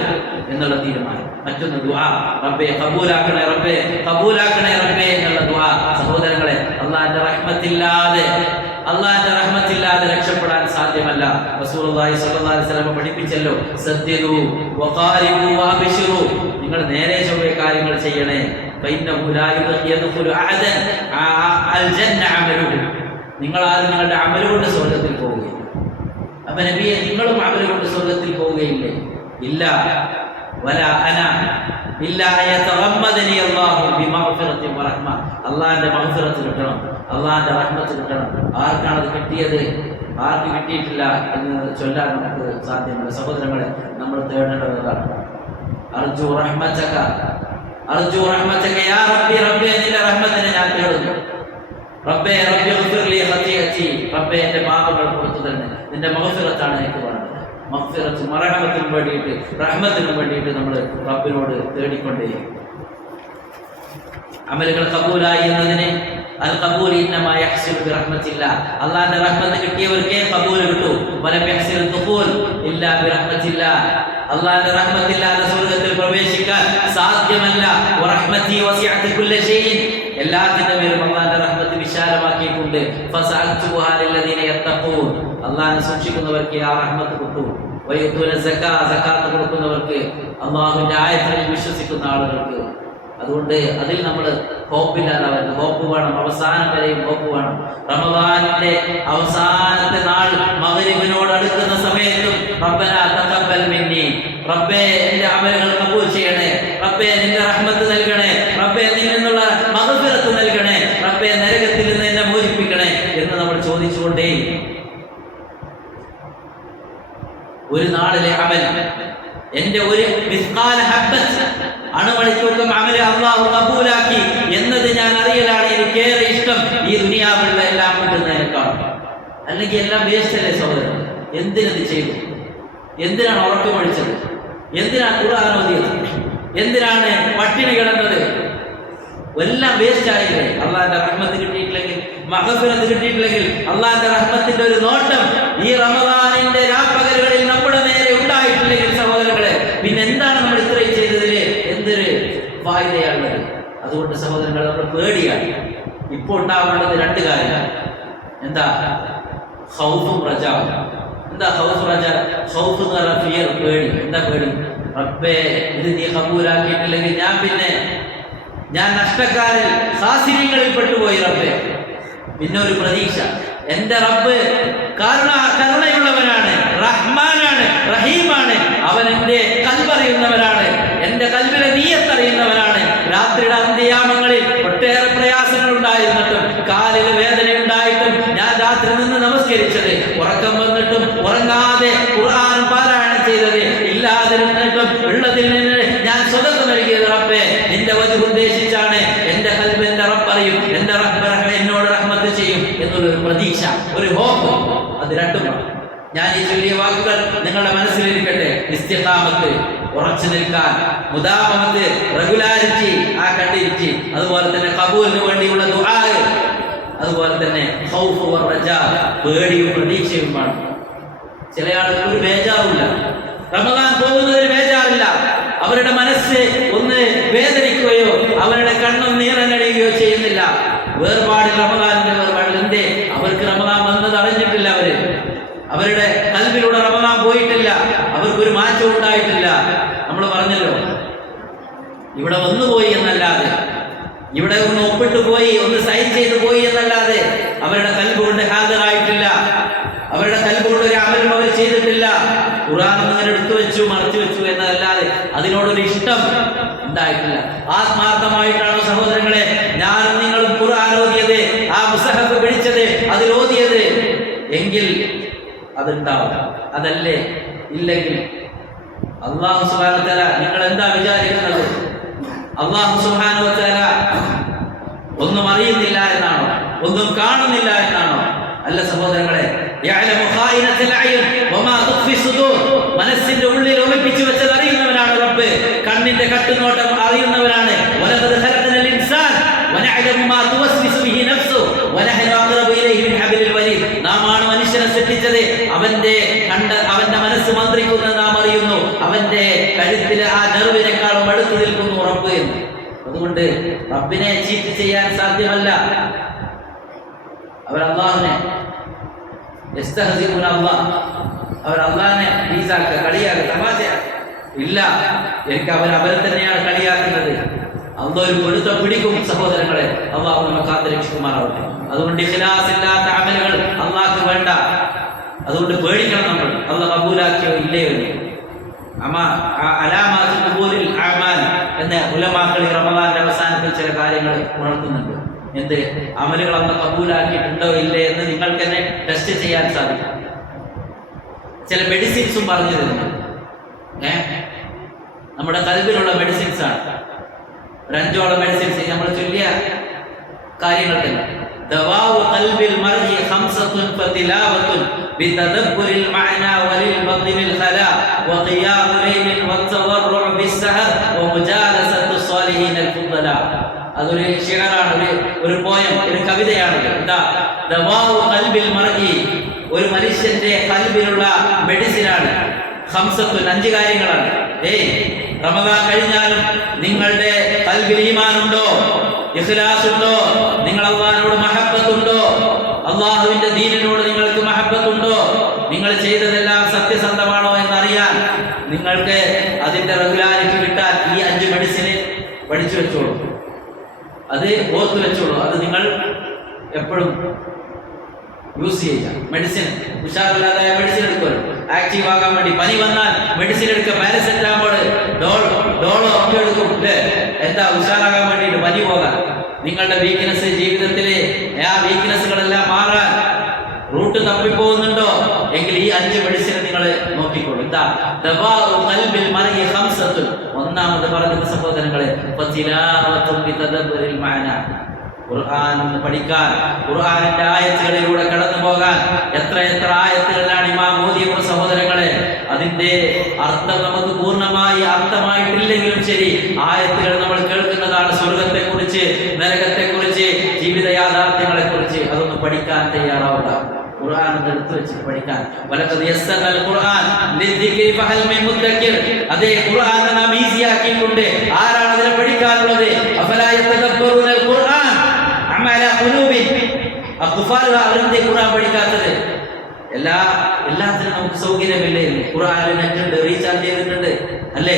എന്നുള്ള തീരുമാനം. മറ്റൊന്ന് ദുആ, റബ്ബേ കബൂലാക്കണേ, റബ്ബേ കബൂലാക്കണേ റബ്ബേ എന്നുള്ള ദുആ. സഹോദരങ്ങളെ, അല്ലാഹുവിന്റെ റഹ്മത്തില്ലാതെ രക്ഷപ്പെടാൻ സാധ്യമല്ല. റസൂലുള്ളാഹി സ്വല്ലല്ലാഹു അലൈഹി വസല്ലം പഠിപ്പിച്ചല്ലോ, സദ്ദിദു വഖാരിബു വഅബ്ശിറു. നിങ്ങൾ നേരെ ചൊവ്വേ കാര്യങ്ങൾ ചെയ്യണേ. ഫഇന്നഹു ലാ യദ്ഖുലു അഹദൻ അൽ ജന്ന അമലുഹു. നിങ്ങൾ ആരും നിങ്ങളുടെ അമൽ കൊണ്ട് സ്വർഗ്ഗത്തിൽ പോവുകയില്ല. അപ്പോൾ നബിയെ, നിങ്ങളും അമൽ കൊണ്ട് സ്വർഗ്ഗത്തിൽ പോവുകയില്ലേ? ഇല്ല. വലാ അന ഇല്ലാ യതഗമ്മദനി അല്ലാഹു ബിമഗ്ഫിറതി വറഹ്മ. അല്ലാഹുവിന്റെ മഗ്ഫിറത്ത് കിട്ടണം, അല്ലാഹുവിന്റെ റഹ്മത്ത് കിട്ടണം. ആർക്കാണ് അത് കിട്ടിയത്, ആർക്ക് കിട്ടിയിട്ടില്ല എന്ന് ചൊല്ലാൻ നമുക്ക് സാധ്യമല്ല. സഹോദരങ്ങളെ, നമ്മൾ തേടേണ്ടതാണ് അർജു റഹ്മതക, അർജു റഹ്മതക യാ റബ്ബി. റബ്ബേ, നിന്റെ റഹ്മത്തിനെ ഞാൻ തേടുന്നു. റബ്ബേ റബ്ബി ഗ്ഫിർലി ഖതിയതി. റബ്ബേ, എൻ്റെ പാപങ്ങൾ പുറത്തു തന്നെ. നിന്റെ മഗ്ഫിറത്താണ് എനിക്ക് വേണ്ടത്. മഗ്ഫിറത്ത്, മർഹമത്തിനും വേണ്ടിയിട്ട്, റഹ്മത്തിനും വേണ്ടിയിട്ട് നമ്മൾ റബ്ബിനോട് തേടിക്കൊണ്ടേയിരിക്കും. അമലുകൾ കബൂലായി എന്നതിന് അൽ ഖബൂൽ ഇന്നമാ യഹ്സിലു ബിറഹ്മത്തില്ലാ. അല്ലാഹുവിന്റെ റഹ്മത്ത് കിട്ടിയവർക്കേ ഖബൂൽ കിട്ടൂ. വലം യഹ്സിലു ദുഖൂൽ ഇല്ലാ ബിറഹ്മത്തില്ലാ. അല്ലാഹുവിന്റെ റഹ്മത്തില്ലാതെ സ്വർഗ്ഗത്തിൽ പ്രവേശിക്കാൻ സാധ്യമല്ല. വറഹ്മതി വസിഅത് കുല്ല ഷൈഇൻ. എല്ലാത്തിന്റെ മേലും അല്ലാഹുവിന്റെ റഹ്മത്ത് വിശാലമാക്കിയിട്ടുണ്ട്. ഫസഅൽതുഹാ ലില്ലദീന യത്തഖൂൻ. അല്ലാഹുവിനെ സൂക്ഷിക്കുന്നവർക്ക് ആ റഹ്മത്ത് കിട്ടും. വയുതൂന സകാത്ത് കൊടുക്കുന്നവർക്ക്, അല്ലാഹുവിന്റെ ആയത്തുകളിൽ വിശ്വസിക്കുന്ന ആളുകൾക്ക്. അതുകൊണ്ട് അതിൽ നമ്മൾ ഹോപ്പില്ലാതെ ഹോപ്പ് വേണം. അവസാനം വരെയും ഹോപ്പ് വേണം. റമദാനിന്റെ അവസാനത്തെ നാൾ മഗ്രിബിനോട് അടുക്കുന്ന സമയത്തും റബ്ബനാ തഖബ്ബൽ മിന്നി, റബ്ബേ എൻ്റെ അമലുകൾ കബൂൽ ചെയ്യണേ, റബ്ബേ നിന്റെ റഹ്മത്ത് നൽകണേ, റബ്ബേ നിന്നിൽ നിന്നുള്ള മഗ്ഫിറത്ത് നൽകണേ, റബ്ബേ നരകത്തിൽ നിന്ന് എന്നെ മോചിപ്പിക്കണേ എന്ന് നമ്മൾ ചോദിച്ചുകൊണ്ടേ. ഒരു നാളിലെ അമൽ, എൻ്റെ ഒരു മിസ്കാല ഹബ്ബത്ത്, അണുമണിത്തൂക്കം അമല് അല്ലാഹു കബൂലാക്കി എന്നത് ഞാൻ അറിയലാണ് എനിക്കേറെ ഇഷ്ടം ഈ ദുനിയാവിലുള്ള എല്ലാം കിട്ടുന്നതിനേക്കാൾ. അല്ലെങ്കിൽ എല്ലാം വേസ്റ്റ് അല്ലേ സഹോദരൻ? എന്തിനത് ചെയ്തു? എന്തിനാണ് ഉറക്കമൊഴിച്ചത്? എന്തിനാണ് ഖുർആൻ ഓതിയത്? എന്തിനാണ് പട്ടിണി കിടന്നത്? എല്ലാം വേസ്റ്റ് ആയില്ലേ? അള്ളാഹിന്റെ റഹ്മത്ത് കിട്ടിയിട്ടില്ലെങ്കിൽ, മഗ്ഫിറത്ത് കിട്ടിയിട്ടില്ലെങ്കിൽ, അള്ളാഹിന്റെ റഹ്മത്തിന്റെ ഒരു നോട്ടം ഈ റമദാനിന്റെ രാപ്പകലുകളിൽ നമ്മുടെ നേരെ ഉണ്ടായിട്ടില്ലെങ്കിൽ സഹോദരങ്ങളെ, പിന്നെ എന്താണ് നമ്മൾ ഇത്രയും ചെയ്തതില് എന്തൊരു ഫായിദയാണുള്ളത്? അതുകൊണ്ട് സഹോദരങ്ങൾ നമ്മൾ പേടിയാണ്. ഇപ്പോൾ ഉണ്ടാവേണ്ടത് രണ്ട് കാര്യമാണ്. എന്താ? ഖൗഫും റജാവും. എന്താ ഖൗഫ് റജ? ഖൗഫ് എന്ന് പറഞ്ഞാൽ ഫിയർ, പേടി. എന്താ പേടി? റബ്ബേ ഇത് നീ കബൂലാക്കിയിട്ടില്ലെങ്കിൽ ഞാൻ നഷ്ടക്കാരിൽ ഖാസിരീങ്ങളിൽ പെട്ടുപോയി റബ്ബേ. പിന്നെ ഒരു പ്രതീക്ഷ, എന്റെ റബ്ബ് കരുണയുള്ളവനാണ്, റഹ്മാനാണ്, റഹീമാണ്. അവൻ എന്റെ കൽബറിയുന്നവനാണ്, എന്റെ കൽബിലെ നീയത്തറിയുന്നവനാണ്. രാത്രിയുടെ അന്ത്യയാമങ്ങളിൽ ഒട്ടേറെ പ്രയാസങ്ങൾ ഉണ്ടായിരുന്നിട്ടും, കാലിൽ വേദന ഉണ്ടായിട്ടും ഞാൻ രാത്രി നിന്ന് നമസ്കരിച്ചത്, ഉറക്കം വന്നിട്ടും ഉറങ്ങാതെ ഖുർആൻ പാരായണം ചെയ്തത്, ഇല്ലാതിരുന്നിട്ടും ഉള്ളതിൽ നിന്ന് ഞാൻ സ്വതന്ത്ര നൽകിയത് റബ്ബേ നിന്റെ വജ് ഉദ്ദേശിച്ചാണ്. എന്റെ കൽബ് എന്റെ റബ്ബ് അറിയും, എന്റെ റബ്ബ് എന്നോട് റഹ്മത്ത് ചെയ്യും എന്നുള്ളൊരു പ്രതീക്ഷ, ഒരു ഹോപ്പ്. അത് രണ്ടുമാണ്. ഞാൻ ഈ ചൊല്ലിയ വാക്കുകൾ നിങ്ങളുടെ മനസ്സിലിരിക്കട്ടെ. ഇസ്തിഖാമത്ത്, ഉറച്ചു നിൽക്കാൻ, മുദാവമത്ത്, റെഗുലാരിറ്റി, ആ കണ്ടിരിറ്റി, അതുപോലെ തന്നെ ഖബൂലിന് വേണ്ടിയുള്ള ദുആ, അതുപോലെ തന്നെ ഖൗഫ് വ റജാ, പേടിയും പ്രതീക്ഷയുമാണ്. ചില ആളുകൾക്ക് ഒരു ബേജാറില്ല, റമദാൻ പോകുന്നതിന് ബേജാറില്ല. അവരുടെ മനസ്സ് ഒന്ന് വേദനിക്കുകയോ അവരുടെ കണ്ണും നീറനടിയുകയോ ചെയ്യുന്നില്ല. വേർപാടിൽ, റമദാനിന്റെ വേർപാടിൽ എന്തേ? അവർക്ക് റമദാൻ വന്നത് അറിഞ്ഞിട്ടില്ല. അവരുടെ കൽബിലൂടെ റമദാൻ പോയിട്ടില്ല, അവർക്കൊരു മാറ്റം ഉണ്ടായിട്ടില്ല. നമ്മൾ പറഞ്ഞല്ലോ, ഇവിടെ വന്നുപോയി എന്നല്ലാതെ, ഇവിടെ ഒന്ന് ഒപ്പിട്ട് പോയി, ഒന്ന് സൈൻ ചെയ്തു പോയി എന്നല്ലാതെ അവരുടെ കൽബ് കൊണ്ട് ഹാജരായിട്ടില്ല. അവരുടെ കൽബ് കൊണ്ട് ഒരു അമലും അവർ ചെയ്തിട്ടില്ല. ഖുർആൻ ഇങ്ങനെ എടുത്തു വെച്ചു, മറച്ചു വെച്ചു എന്നതല്ലാതെ അതിനോടൊരു ഇഷ്ടം ഉണ്ടായിട്ടില്ല. ആത്മാർത്ഥമായിട്ടാണോ സഹോദരങ്ങളെ ഞാനും നിങ്ങളും ഖുർആൻ ഓതിയത്, ആ മുസഹഫ് പിടിച്ചത്, അതിൽ ഓതിയത് എങ്കിൽ അതുണ്ടാവും. അതല്ലേ? ഇല്ലെങ്കിൽ അല്ലാഹു സുബ്ഹാനഹു വ തആല നിങ്ങൾ എന്താ വിചാരിക്കുന്നത്? അല്ലാഹു സുബ്ഹാനഹു വ തആല ഒന്നും അറിയുന്നില്ല എന്നാണോ? ഒന്നും കാണുന്നില്ല എന്നാണോ? അല്ല സഹോദരങ്ങളെ, യഅലമു ഖായിനത്തുൽ അയ്യുൻ വമാ തുഖ്ഫി സുദൂർ, മനസ്സിന്റെ ഉള്ളിൽ ഒളിപ്പിച്ചു വെച്ചത് അറിയുന്നവനാണ് റബ്ബ്. കണ്ണിന്റെ കട്ടുനോട്ടം അറിയുന്നവനാണ്. വലഖദ് ഖലഖനൽ ഇൻസാൻ വനഅലമു മാ തുവസ്വിസു ബിഹി നഫ്സു വനഹനു അഖറബു ഇലൈഹി മിൻ ഹബ്ലിൽ വരീദ്. നാമാണ് മനുഷ്യനെ സൃഷ്ടിച്ചത്, അവന്റെ മനസ്സ് മന്ത്രിക്കുന്നത് നാം അറിയുന്നു. അവന്റെ കഴുത്തിലെ ആ നെർവിനേക്കാളും അടുത്ത് നിൽക്കുന്നു റബ്ബ് എന്ന്. അതുകൊണ്ട് റബ്ബിനെ ചീറ്റ് ചെയ്യാൻ സാധ്യമല്ല. അവർ അല്ലാഹുവിനെ അവർ അള്ളാഹിനെ ഈസാക്കുക, കളിയാക്കുക, തമാശയാക്കുക. ഇല്ല, എനിക്ക് അവരെ തന്നെയാണ് കളിയാക്കുന്നത്. അള്ളാഹ് ഒരു പൊരുത്തം പിടിക്കും സഹോദരങ്ങളെ. അള്ളാഹു നമ്മെ കാത്ത് രക്ഷിക്കുമാറാവട്ടെ. അതുകൊണ്ട് ഇഖ്ലാസ് ഇല്ലാത്ത അമലുകൾ അള്ളാഹ്ക്ക് വേണ്ട. അതുകൊണ്ട് പേടിക്കണം നമ്മൾ, അള്ളാഹ് കബൂലാക്കിയോ ഇല്ലയോ. അലാമാത്തുൽ ഖബൂലിൽ അഅമാൽ എന്ന ഉലമാക്കൾ റമദാന്റെ അവസാനത്തിൽ ചില കാര്യങ്ങൾ ഉണർത്തുന്നുണ്ട്. എന്ത് അമലുകൾ അന്ന് കബൂലാക്കിയിട്ടുണ്ടോ ഇല്ലേ എന്ന് നിങ്ങൾക്ക് തന്നെ ടെസ്റ്റ് ചെയ്യാൻ സാധിക്കും. ചില മെഡിസിൻസും പറഞ്ഞു തരുന്നു. നമ്മുടെ കൽബിലുള്ള മെഡിസിൻസ് ആണ്. ഒരു 5ഓളം മെഡിസിൻസ് നമ്മൾ ചൊല്ലിയ കാര്യങ്ങൾ തന്നെ. ദവാഉ ഖൽബിൽ മർഇ ഖംസത്തുൻ ഫതിലാവത്തുൻ ബിതദബ്ബുരിൽ മഅനാ വലിൽ ബത്നിൽ ഖലാ വഖിയാമു ലൈലിൻ വതദർറു ബിസ്സഹർ വമുജാലസത്തു സ്വാലിഹീനൽ ഫുദലാ. അതൊരു ഷിഅറാണ്, ഒരു പോയം, ഒരു കവിതയാണ്. എന്താ? ദവാഉ ഖൽബിൽ മർഇ, ഒരു മനുഷ്യന്റെ കൽബിലുള്ള മെഡിസിനാണ്. ഖംസത്തുൻ, 5 കാര്യങ്ങളാണ്. റമദാൻ കഴിഞ്ഞാലും നിങ്ങളുടെ കൽബിൽ ഈമാൻ ഉണ്ടോ, ഇഖ്ലാസ് ഉണ്ടോ, നിങ്ങൾ അല്ലാഹുവിനോട് മഹബ്ബത്ത് ഉണ്ടോ, അല്ലാഹുവിന്റെ ദീനിനോട് നിങ്ങൾക്ക് മഹബ്ബത്ത് ഉണ്ടോ, നിങ്ങൾ ചെയ്തതെല്ലാം സത്യസന്ധമാണോ എന്നറിയാൻ നിങ്ങൾക്ക് അതിന്റെ റെഗുലാരിറ്റി കിട്ടാൻ ഈ 5 മെഡിസിന് പഠിച്ചു വെച്ചോളൂ. അത് ഓർത്തു വെച്ചോളൂ. അത് നിങ്ങൾ എപ്പോഴും യൂസ് ചെയ്യുക. മെഡിസിൻ ഉഷാറില്ലാതെ മെഡിസിൻ എടുക്കുമല്ലോ, ആക്റ്റീവ് ആകാൻ വേണ്ടി. പനി വന്നാൽ മെഡിസിൻ എടുക്കുക, പാരസെറ്റാമോൾ, ഡോളോ ഒക്കെ എടുക്കും. എന്താ? ഉഷാറാകാൻ വേണ്ടിയിട്ട്, പനി പോകാൻ. നിങ്ങളുടെ വീക്ക്നെസ്, ജീവിതത്തിലെ ആ വീക്ക്നെസ്സുകളെല്ലാം മാറാൻ റൂട്ട് തപ്പിപ്പോകുന്നുണ്ടോ എങ്കിൽ ഈ 5 മെഡിസിൻ നിങ്ങൾ നോക്കിക്കോളൂ. എന്താ? ദവാഉ ഖൽബിൽ മർഇ ഖംസത്തുൻ. ഒന്നാമത് പറഞ്ഞത് സഹോദരങ്ങളെ, ഫതിലാവത്തുൻ ബിതദബ്ബുരിൽ മഅനാ, ഖുർആൻ പഠിക്കാൻ, ഖുർആനിന്റെ ആയത്തുകളിലൂടെ കടന്നു പോകാൻ. എത്ര ആയത്തുകളിലാണ് ഇമാം ഓതിയ സഹോദരങ്ങളെ. അതിന്റെ അർത്ഥം നമുക്ക് പൂർണ്ണമായി അർത്ഥമായിട്ടില്ലെങ്കിലും ശരി, ആയത്തുകൾ നമ്മൾ കേൾക്കുന്നതാണ്. സ്വർഗത്തെക്കുറിച്ച്, നരകത്തെക്കുറിച്ച്, ജീവിത യാഥാർത്ഥ്യങ്ങളെ കുറിച്ച്. അതൊന്ന് പഠിക്കാൻ തയ്യാറാവുക. ഖുർആൻ എടുത്തു വെച്ച് പഠിക്കാൻ. വലഖദ് യസ്സർനൽ ഖുർആൻ ലിദ്ദിക്രി ഫഹൽ മിൻ മുദ്ദക്കിർ. അതേ ഖുർആൻ നാം ഈസിയാക്കിയിട്ടുണ്ട്. ആരാണ് അതിനെ പഠിക്കാനുള്ളത്? അഫലാ യതദബ്ബറൂനൽ ഖുർആൻ അം അലാ ഖുലൂബിൻ അഖ്ഫാലുഹാ. അവരെന്തേ ഖുർആൻ പഠിക്കാത്തത്? എല്ലാത്തിനും നമുക്ക് സൗകര്യമില്ലേ? ഖുർആനിൽ നെറ്റ് ഉണ്ട്, റീചാർജ് ചെയ്തിട്ടുണ്ട് അല്ലേ?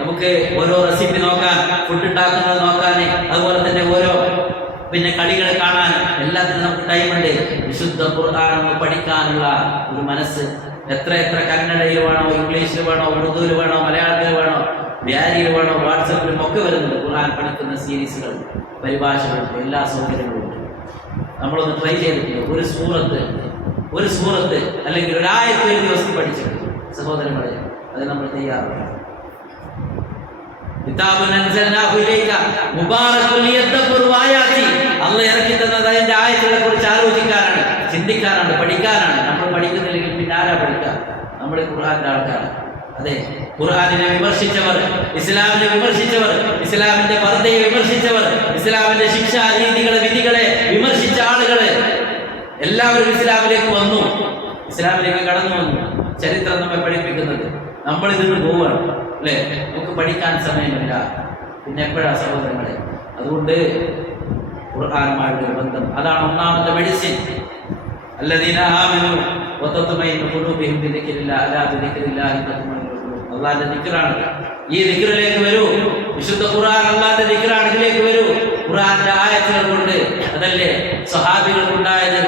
നമുക്ക് ഓരോ റെസിപ്പി നോക്കാൻ, ഫുഡ് ഉണ്ടാക്കുന്നത് നോക്കാൻ, അതുപോലെ തന്നെ ഓരോ കളികൾ കാണാൻ, എല്ലാത്തിനും നമുക്ക് ടൈമുണ്ട്. വിശുദ്ധ ഖുർആൻ പഠിക്കാനുള്ള ഒരു മനസ്സ് എത്ര കന്നഡയിൽ വേണോ, ഇംഗ്ലീഷിൽ വേണോ, ഉറുദുവിൽ വേണോ, മലയാളത്തിൽ വേണോ, വ്യാരിയിൽ വേണോ, വാട്സപ്പിലും ഒക്കെ വരുന്നുണ്ട് ഖുർആൻ പഠിക്കുന്ന സീരീസുകൾ, പരിഭാഷകളുണ്ട്, എല്ലാ സൗകര്യങ്ങളും ഉണ്ട്. നമ്മളൊന്ന് ട്രൈ ചെയ്തിട്ടില്ല. ഒരു സൂറത്ത് അല്ലെങ്കിൽ ഒരു ആയത്ത് ഒരു ദിവസം പഠിച്ചിട്ട് സഹോദരങ്ങളെ, അത് നമ്മൾ തയ്യാറാണ്. അള്ളാഹ് ഇറക്കി തന്നത് അതിന്റെ ആയത്തുകളെ കുറിച്ച് ആലോചിക്കാനാണ്, ചിന്തിക്കാനാണ്, പഠിക്കാനാണ്. നമ്മൾ പഠിക്കുന്നില്ലെങ്കിൽ പിന്നെ ആരാ പഠിക്കുക? നമ്മൾ ഖുർആന്റെ ആൾക്കാരാണ്. അതെ, ഖുർആനിനെ വിമർശിച്ചവർ, ഇസ്ലാമിനെ വിമർശിച്ചവർ, ഇസ്ലാമിന്റെ പർദ്ദയെ വിമർശിച്ചവർ, ഇസ്ലാമിന്റെ ശിക്ഷാ രീതികളെ, വിധികളെ വിമർശിച്ച ആളുകള് എല്ലാവരും ഇസ്ലാമിലേക്ക് വന്നു, ഇസ്ലാമിലേക്ക് കടന്നു വന്നു. ചരിത്രം നമ്മെ പഠിപ്പിക്കുന്നത്. നമ്മൾ ഇതിന് പോവാണ് അല്ലേ? നമുക്ക് പഠിക്കാൻ സമയമില്ല. പിന്നെ എപ്പോഴാ സഹോദരങ്ങളെ? അതുകൊണ്ട് ഖുർആനുമായുള്ള ബന്ധം അതാണ് ഒന്നാമത്തെ മെഡിസിൻ. അല്ലദീന ആമനു വതത്മഇന്നു ഖുലൂബുഹും ബിദിക്രില്ലാഹി അലാ ബിദിക്രില്ലാഹി തത്മഇന്നുൽ ഖുലൂബ്. അല്ലാഹുവിന്റെ ദിക്റാണ്. ഈ ദിക്റിലേക്ക് വരൂ. വിശുദ്ധ ഖുർആൻ അല്ലാഹുവിന്റെ ദിക്റാണ്. ഇതിലേക്ക് വരൂ. ഖുർആന്റെ ആയത്തുകൾ കൊണ്ട് അതല്ലേ സ്വഹാബികൾക്കുണ്ടായത്?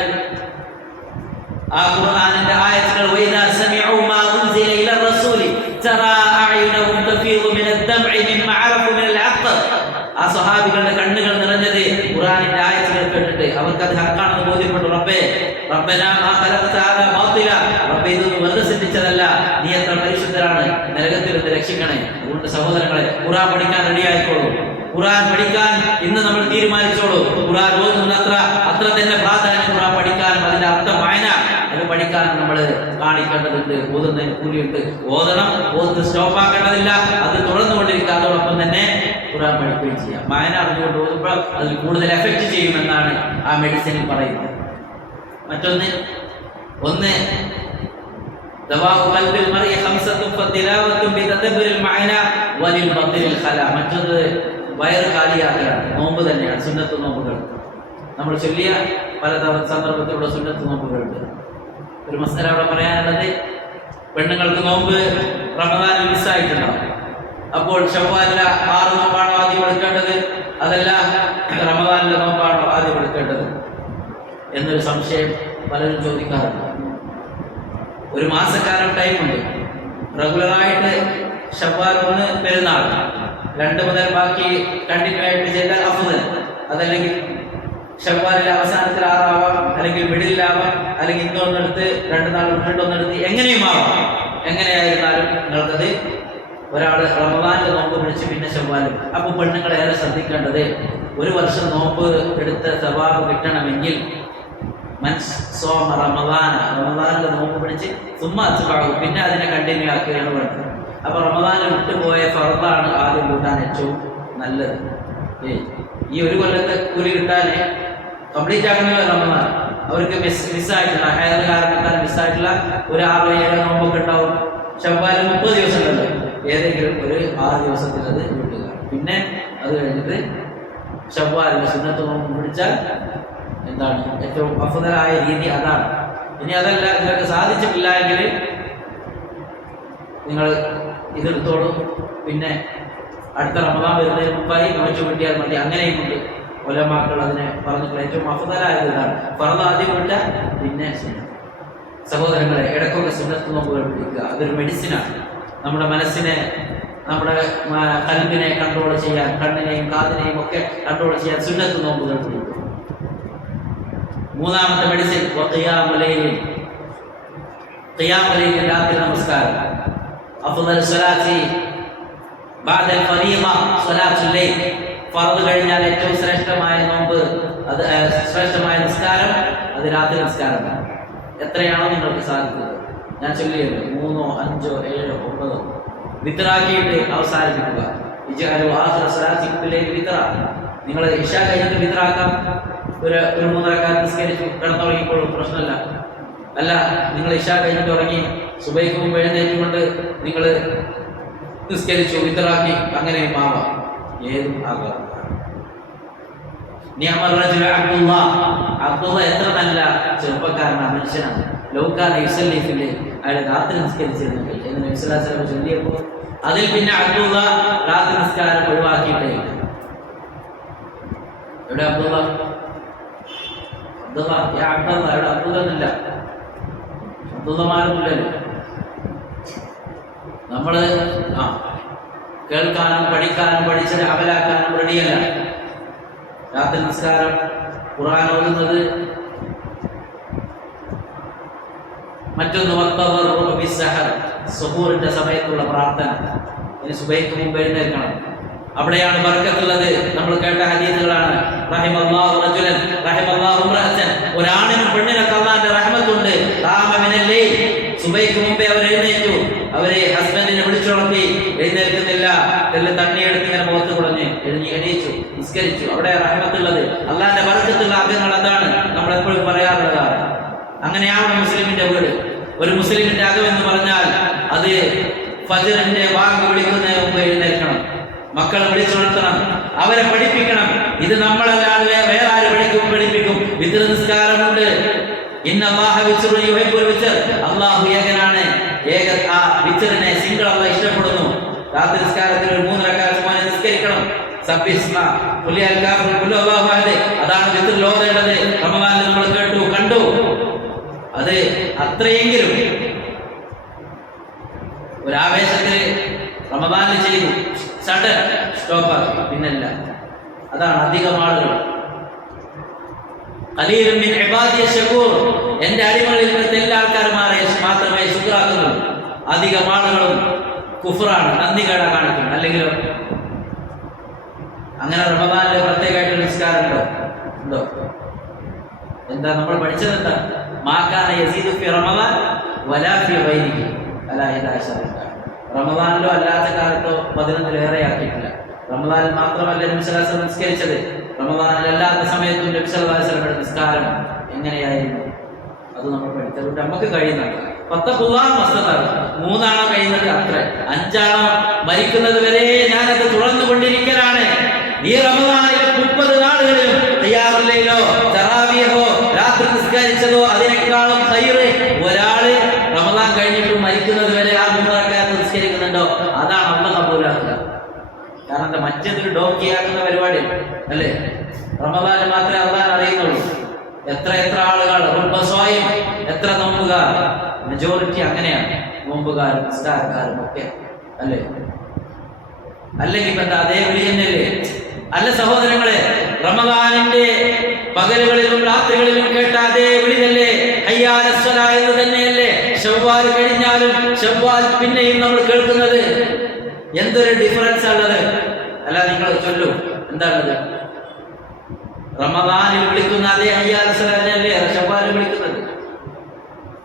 ആ ഖുർആനിന്റെ ആയത്തുകൾ വൈദാ സമിഉ മാ ഉൻസില ഇല റസൂലി തറാ അഅ്യുനഹും തഫീദു മിനദ് ദംഇ മിമ്മാ അറഫു മിനൽ ഹഖ്. ആ സ്വഹാബികളുടെ കണ്ണുകൾ നിറഞ്ഞത് ഖുർആനിന്റെ ആയത്തുകൾ കേട്ടിട്ട്. അവർക്ക് അത് ഹക്കാണെന്ന് ബോധ്യപ്പെട്ടു. റബ്ബനാ മാ ഖലഖത ഹാദാ ബാതില. റബ്ബേ, ഇത് വെറുതെ സൃഷ്ടിച്ചതല്ല, നീ എത്ര പരിശുദ്ധരാണ്, നരകത്തിൽ നിന്ന് രക്ഷിക്കണേ. അതുകൊണ്ട് സഹോദരങ്ങളെ, ഖുർആൻ പഠിക്കാൻ റെഡിയായിക്കോളൂ. ഖുർആൻ പഠിക്കാൻ ഇന്ന് നമ്മൾ തീരുമാനിച്ചോളൂ. ഖുർആൻ ഓതുന്നത്ര അത്ര തന്നെ പ്രാധാന്യം ഖുർആൻ പഠിക്കാനും അതിന്റെ അർത്ഥം വായന അത് പഠിക്കാനും നമ്മൾ കാണിക്കേണ്ടതുണ്ട്. ഓതുന്നതിന് കൂലിയുണ്ട്. ഓത് സ്റ്റോപ്പാക്കേണ്ടതില്ല, അത് തുടർന്നുകൊണ്ടിരിക്കുക. അതോടൊപ്പം തന്നെ ഖുർആൻ പഠിക്കുകയും ചെയ്യാം. വായന അറിഞ്ഞുകൊണ്ട് ഓതുമ്പോൾ അതിൽ കൂടുതൽ എഫക്റ്റ് ചെയ്യുമെന്നാണ് ആ മെഡിസിനിൽ പറയുന്നത്. മറ്റൊന്ന് ദവാഉ ഖൽബിൽ മർഇ ഖംസത്തുൻ ഫതിലാവത്തുൻ ബിതദബ്ബുരിൽ മഅന വലിൽ ബത്തിനിൽ ഖലാ. മറ്റൊന്ന് വയറ് കാലിയാക്കലാണ്. നോമ്പ് തന്നെയാണ്, സുന്നത്ത് നോമ്പുകൾ. നമ്മൾ ചൊല്ലിയ പല സന്ദർഭത്തിലുള്ള സുന്നത്ത് നോമ്പുകളുണ്ട്. ഒരു മസല അവിടെ പറയാനുള്ളത്, പെണ്ണുങ്ങൾക്ക് നോമ്പ് റമദാനിൽ മിസ്സായിട്ടുണ്ടാവും. അപ്പോൾ ശവ്വാലിലെ 6 നോമ്പാണോ ആദ്യം എടുക്കേണ്ടത്, അതല്ല റമദാനിലെ നോമ്പാണോ ആദ്യം എടുക്കേണ്ടത് എന്നൊരു സംശയം പലരും ചോദിക്കാറുണ്ട്. ഒരു മാസക്കാലം ടൈമുണ്ട്. റെഗുലറായിട്ട് ശവ്വാൽ 1 പെരുന്നാൾ 2 മുതൽ ബാക്കി കണ്ടിന്യൂ ആയിട്ട് ചെയ്താൽ അഫ്ദൽ. അതല്ലെങ്കിൽ ശവ്വാലിലെ അവസാനത്തിൽ 6 ആവാം, അല്ലെങ്കിൽ മിഡിലാവാം, അല്ലെങ്കിൽ ഇന്നൊന്നെടുത്ത് 2 നാൾ വീണ്ടൊന്നെടുത്ത് എങ്ങനെയും ആവാം. എങ്ങനെയായിരുന്നാലും നിങ്ങൾക്കത് ഒരാൾ റമദാനിലെ നോമ്പ് പിടിച്ച് പിന്നെ ശവ്വാലും. അപ്പോൾ പെണ്ണുങ്ങൾ ഏറെ ശ്രദ്ധിക്കേണ്ടത്, ഒരു വർഷം നോമ്പ് എടുത്ത സവാബ് കിട്ടണമെങ്കിൽ റമദാനിലെ നോമ്പ് പിടിച്ച് പിന്നെ അതിനെ കണ്ടിന്യൂ ആക്കുകയാണ് വേണ്ടത്. അപ്പൊ റമദാനിൽ വിട്ടുപോയ ഫർദാണ് ആദ്യം കൂട്ടാൻ ഏറ്റവും നല്ലത്. ഈ ഒരു കൊല്ലത്തെ കൂലി കിട്ടാൻ കംപ്ലീറ്റ് ആക്കണമല്ലോ റമദാൻ. അവർക്ക് മിസ്സായിട്ടുള്ള ഹയർ കാരണത്താൽ മിസ്സായിട്ടുള്ള ഒരു 6-7 നോമ്പൊക്കെ ഉണ്ടാവും. ശവ്വാലിൽ 30 ദിവസം ഉണ്ടല്ലോ, ഏതെങ്കിലും ഒരു 6 ദിവസത്തിൽ അത് വിട്ടുക. പിന്നെ അത് കഴിഞ്ഞിട്ട് ശവ്വാലിൽ സുന്നത്ത് നോമ്പ് പിടിച്ചാൽ എന്താണ് ഏറ്റവും അഫ്ദലായ രീതി അതാണ്. ഇനി അതല്ല നിങ്ങൾക്ക് സാധിച്ചിട്ടില്ല എങ്കിൽ നിങ്ങൾ ഇതെടുത്തോളൂ. പിന്നെ അടുത്ത റമദാൻ വരുന്നതിന് മുമ്പായി നോച്ചു കിട്ടിയാൽ മതി. അങ്ങനെയുമുണ്ട് ഉലമാക്കൾ അതിനെ പറഞ്ഞിട്ടുള്ള ഏറ്റവും അഫ്ദലായത് ഇതാണ്. ഫർദ് ആദ്യം വിട്ട പിന്നെ സഹോദരങ്ങളെ, ഇടയ്ക്കൊക്കെ സുന്നത്ത് നോമ്പുകൾ പിടിക്കുക. അതൊരു മെഡിസിനാണ്. നമ്മുടെ മനസ്സിനെ, നമ്മുടെ കൽബിനെ കൺട്രോൾ ചെയ്യാൻ, കണ്ണിനെയും കാതിനെയും ഒക്കെ കൺട്രോൾ ചെയ്യാൻ സുന്നത്ത് നോമ്പുകൾ പിടിക്കുക. മൂന്നാമത്തെ മെഡിസിൻ ഖിയാമുൽ ലൈൽ, രാത്രി നമസ്കാരം. അഫ്ദൽ സ്വലാത്തി ബഅദൽ ഫരീള സ്വലാത്തുൽ ലൈൽ. ഫർദ് കഴിഞ്ഞാൽ ഏറ്റവും ശ്രേഷ്ഠമായ നോമ്പ്, അത് ശ്രേഷ്ഠമായ നിസ്കാരം അത് രാത്രി നിസ്കാരമാണ്. എത്രയാണോ നിങ്ങൾക്ക് സാധിക്കുന്നത്. ഞാൻ ചൊല്ലിയത് 3, 5, 7, 9 വിത്റാക്കിയിട്ട് അവസാനിപ്പിക്കുക. നിങ്ങൾ ഇശാ കഴിഞ്ഞിട്ട് വിത്റാക്കാം. ഒരു 3 റക്അത്ത് നിസ്കരിച്ചു കിടന്നുറങ്ങിക്കോളും, പ്രശ്നമില്ല. അല്ല നിങ്ങൾ ഇശാ കഴിഞ്ഞിട്ട് ഉറങ്ങി സുബൈക്ക് മുമ്പ് എഴുന്നേറ്റുകൊണ്ട് നിങ്ങൾ നിസ്കരിച്ചു വിത്തറാക്കി അങ്ങനെയും ആവാം, ഏതും ആകാം. അബ്ദുള്ള എത്ര നല്ല ചെറുപ്പക്കാരനാണ്, മനുഷ്യനാണ്. ലൗകാന യുസല്ലിഫില്ലേ, അയാൾ രാത്രി നിസ്കരിച്ചിരുന്നെങ്കിൽ എന്ന് നബി സ്വല്ലല്ലാഹു അലൈഹി വസല്ലം ചൊല്ലിയപ്പോൾ അതിൽ പിന്നെ അബ്ദുള്ള രാത്രി നിസ്കാരം ഒഴിവാക്കിയിട്ടേ. എവിടെ അബ്ദുള്ള? അബ്ദുള്ള എവിടെ? അബ്ദുള്ള എന്നില്ല, അബ്ദുള്ളമാരൊന്നുമില്ലല്ലോ. നമ്മള് കേൾക്കാനും പഠിക്കാനും പഠിച്ചത് അമലാക്കാനും റെഡിയല്ല. രാത്രി നിസ്കാരം, ഖുർആൻ ഓതുന്നത്, മറ്റൊന്ന് സുഹൂറിന്റെ സമയത്തുള്ള പ്രാർത്ഥന. ഇനി സുബൈക്ക് മുമ്പ് എഴുന്നേൽക്കണം, അവിടെയാണ് ബർക്കത്തുള്ളത്. നമ്മൾ കേട്ട ഹദീസുകളാണ്. റഹിമല്ലാഹു റജുലൻ റഹിമല്ലാഹു ഇംറഅതൻ, ഒരാണിനും പെണ്ണിനൊക്കെ അല്ലാഹുവിന്റെ റഹ്മത്തുണ്ട്. താമമിനല്ലേ, സുബൈക്ക് മുമ്പേ അവർ എഴുന്നേറ്റു, അവരെ ഹസ്ബൻഡിനെ വിളിച്ചുണർത്തി, എഴുന്നേൽക്കുന്നില്ല, തെല്ല് തണ്ണിയെടുത്ത് ഇങ്ങനെ മുഖത്ത് കുടഞ്ഞ് എണീച്ചു, നിസ്കരിച്ചു. അവിടെ റഹ്മത്തുള്ളത്, അള്ളാഹിന്റെ ബർക്കത്തുള്ള അംഗങ്ങൾ അതാണ് നമ്മൾ എപ്പോഴും പറയാറുള്ളതാണ്. അങ്ങനെയാണ് മുസ്ലിമിന്റെ വീട്. ഒരു മുസ്ലിമിന്റെ അകം എന്ന് പറഞ്ഞാൽ അത് ഫജ്റിന്റെ ബാങ്ക് വിളിക്കുന്നതിന് മുമ്പ് എഴുന്നേൽക്കണം, മക്കളെ വിളിച്ചുണർത്തണം, അവരെ പഠിപ്പിക്കണം. ഇത് നമ്മളല്ലാതെ വേറെ ആര് പഠിപ്പിക്കും? വിത്ർ നിസ്കാരമുണ്ട്. അല്ലാഹു ഏകനാണ്. ആ വിത്റിനെ സിംഗിൾ അല്ലാഹ് ഇഷ്ടപ്പെടുന്നു. രാത്രി നിസ്കാരത്തിൽ ഒരു 3 റക്അത്ത് മോനെ നിസ്കരിക്കണം. അതാണ് വിത്റിൽ ഓതേണ്ടത്. റമദാനിൽ നമ്മൾ കേട്ടു കണ്ടു. അത് അത്രയെങ്കിലും ഒരാവേശത്തിൽ റമദാനിൽ ചെയ്തു, സഡൻ സ്റ്റോപ്പാക്കി, പിന്നല്ല. അതാണ് അധികം ആളുകൾ. എന്റെ അടിമകളിൽ എല്ലാ ആൾക്കാരുമാരെ മാത്രമേ ശുക്രാക്കുന്നുള്ളൂ. അധികം ആളുകളും കുഫറാണ്, നന്ദികേടാ കാണിക്കുന്നത്. അല്ലെങ്കിലോ അങ്ങനെ റമദാനിലെ പ്രത്യേകമായിട്ട് നിസ്കാരം ഉണ്ടോ? എന്താ നമ്മൾ പഠിച്ചത്? എന്താ? മാകാന യസീദു ഫി റമദാൻ വലാ ഫി ഗൈരിഹി അലാ 11. റമദാനിലോ അല്ലാത്ത കാലത്തോ 11 ആക്കിയിട്ടില്ല. റമദാനിൽ മാത്രമല്ല നബി സല്ലല്ലാഹു അലൈഹി വസല്ലം നിസ്കരിച്ചത്, റമദാനിൽ അല്ലാത്ത സമയത്തും നബി സല്ലല്ലാഹു അലൈഹി വസല്ലം നിസ്കാരം എങ്ങനെയായിരുന്നു അത് നമ്മൾ പഠിച്ചതുകൊണ്ട് നമുക്ക് കഴിയുന്നുണ്ട്. 3 ആണോ കഴിയുന്നത്? അത്ര 5 ആണോ? മരിക്കുന്നത് വരെ ഞാനത് തുടർന്നുകൊണ്ടിരിക്കലാണ്. ഈ റമദാനിലെ 30 നാളുകളിലും ഖിയാമുല്ലൈലോ തറാവീഹോ രാത്രി നിസ്കരിച്ചതോ അതിനേക്കാളും ഖൈറ് ഒരാള് റമദാൻ കഴിഞ്ഞിട്ടും മരിക്കുന്നത് വരെ ആ 3 റക്അത്ത് നിസ്കരിക്കുന്നുണ്ടോ? അതാണ് അല്ലാഹു കബൂലാക്കുക. കാരണം മറ്റേതൊരു ഡോക്കിയാക്കുന്ന പരിപാടി അല്ലേ? റമദാനിൽ മാത്രമേ അള്ളാഹ് അറിയുന്നുള്ളൂ. എത്ര ആളുകൾ എത്ര നോമ്പുകാർ, മെജോറിറ്റി അങ്ങനെയാണ്. നോമ്പുകാരും നിസ്കാരക്കാരും ഒക്കെ അല്ലേ? അല്ലെങ്കിൽ ഇപ്പൊ അതേ വിളി തന്നെയല്ലേ? അല്ല സഹോദരങ്ങളെ, റമദാനിന്റെ പകലുകളിലും രാത്രികളിലും കേട്ട അതേ വിളി തന്നെ എന്ന് തന്നെയല്ലേ ശവ്വാൽ കഴിഞ്ഞാലും ശവ്വാൽ പിന്നെയും നമ്മൾ കേൾക്കുന്നത്? എന്തൊരു ഡിഫറൻസ് ഉള്ളത്! അല്ല നിങ്ങൾ ചൊല്ലു, എന്താണത്? റമദാനിൽ വിളിക്കുന്ന അതേ തന്നെയല്ലേ ശവ്വാലിൽ വിളിക്കുന്നത്?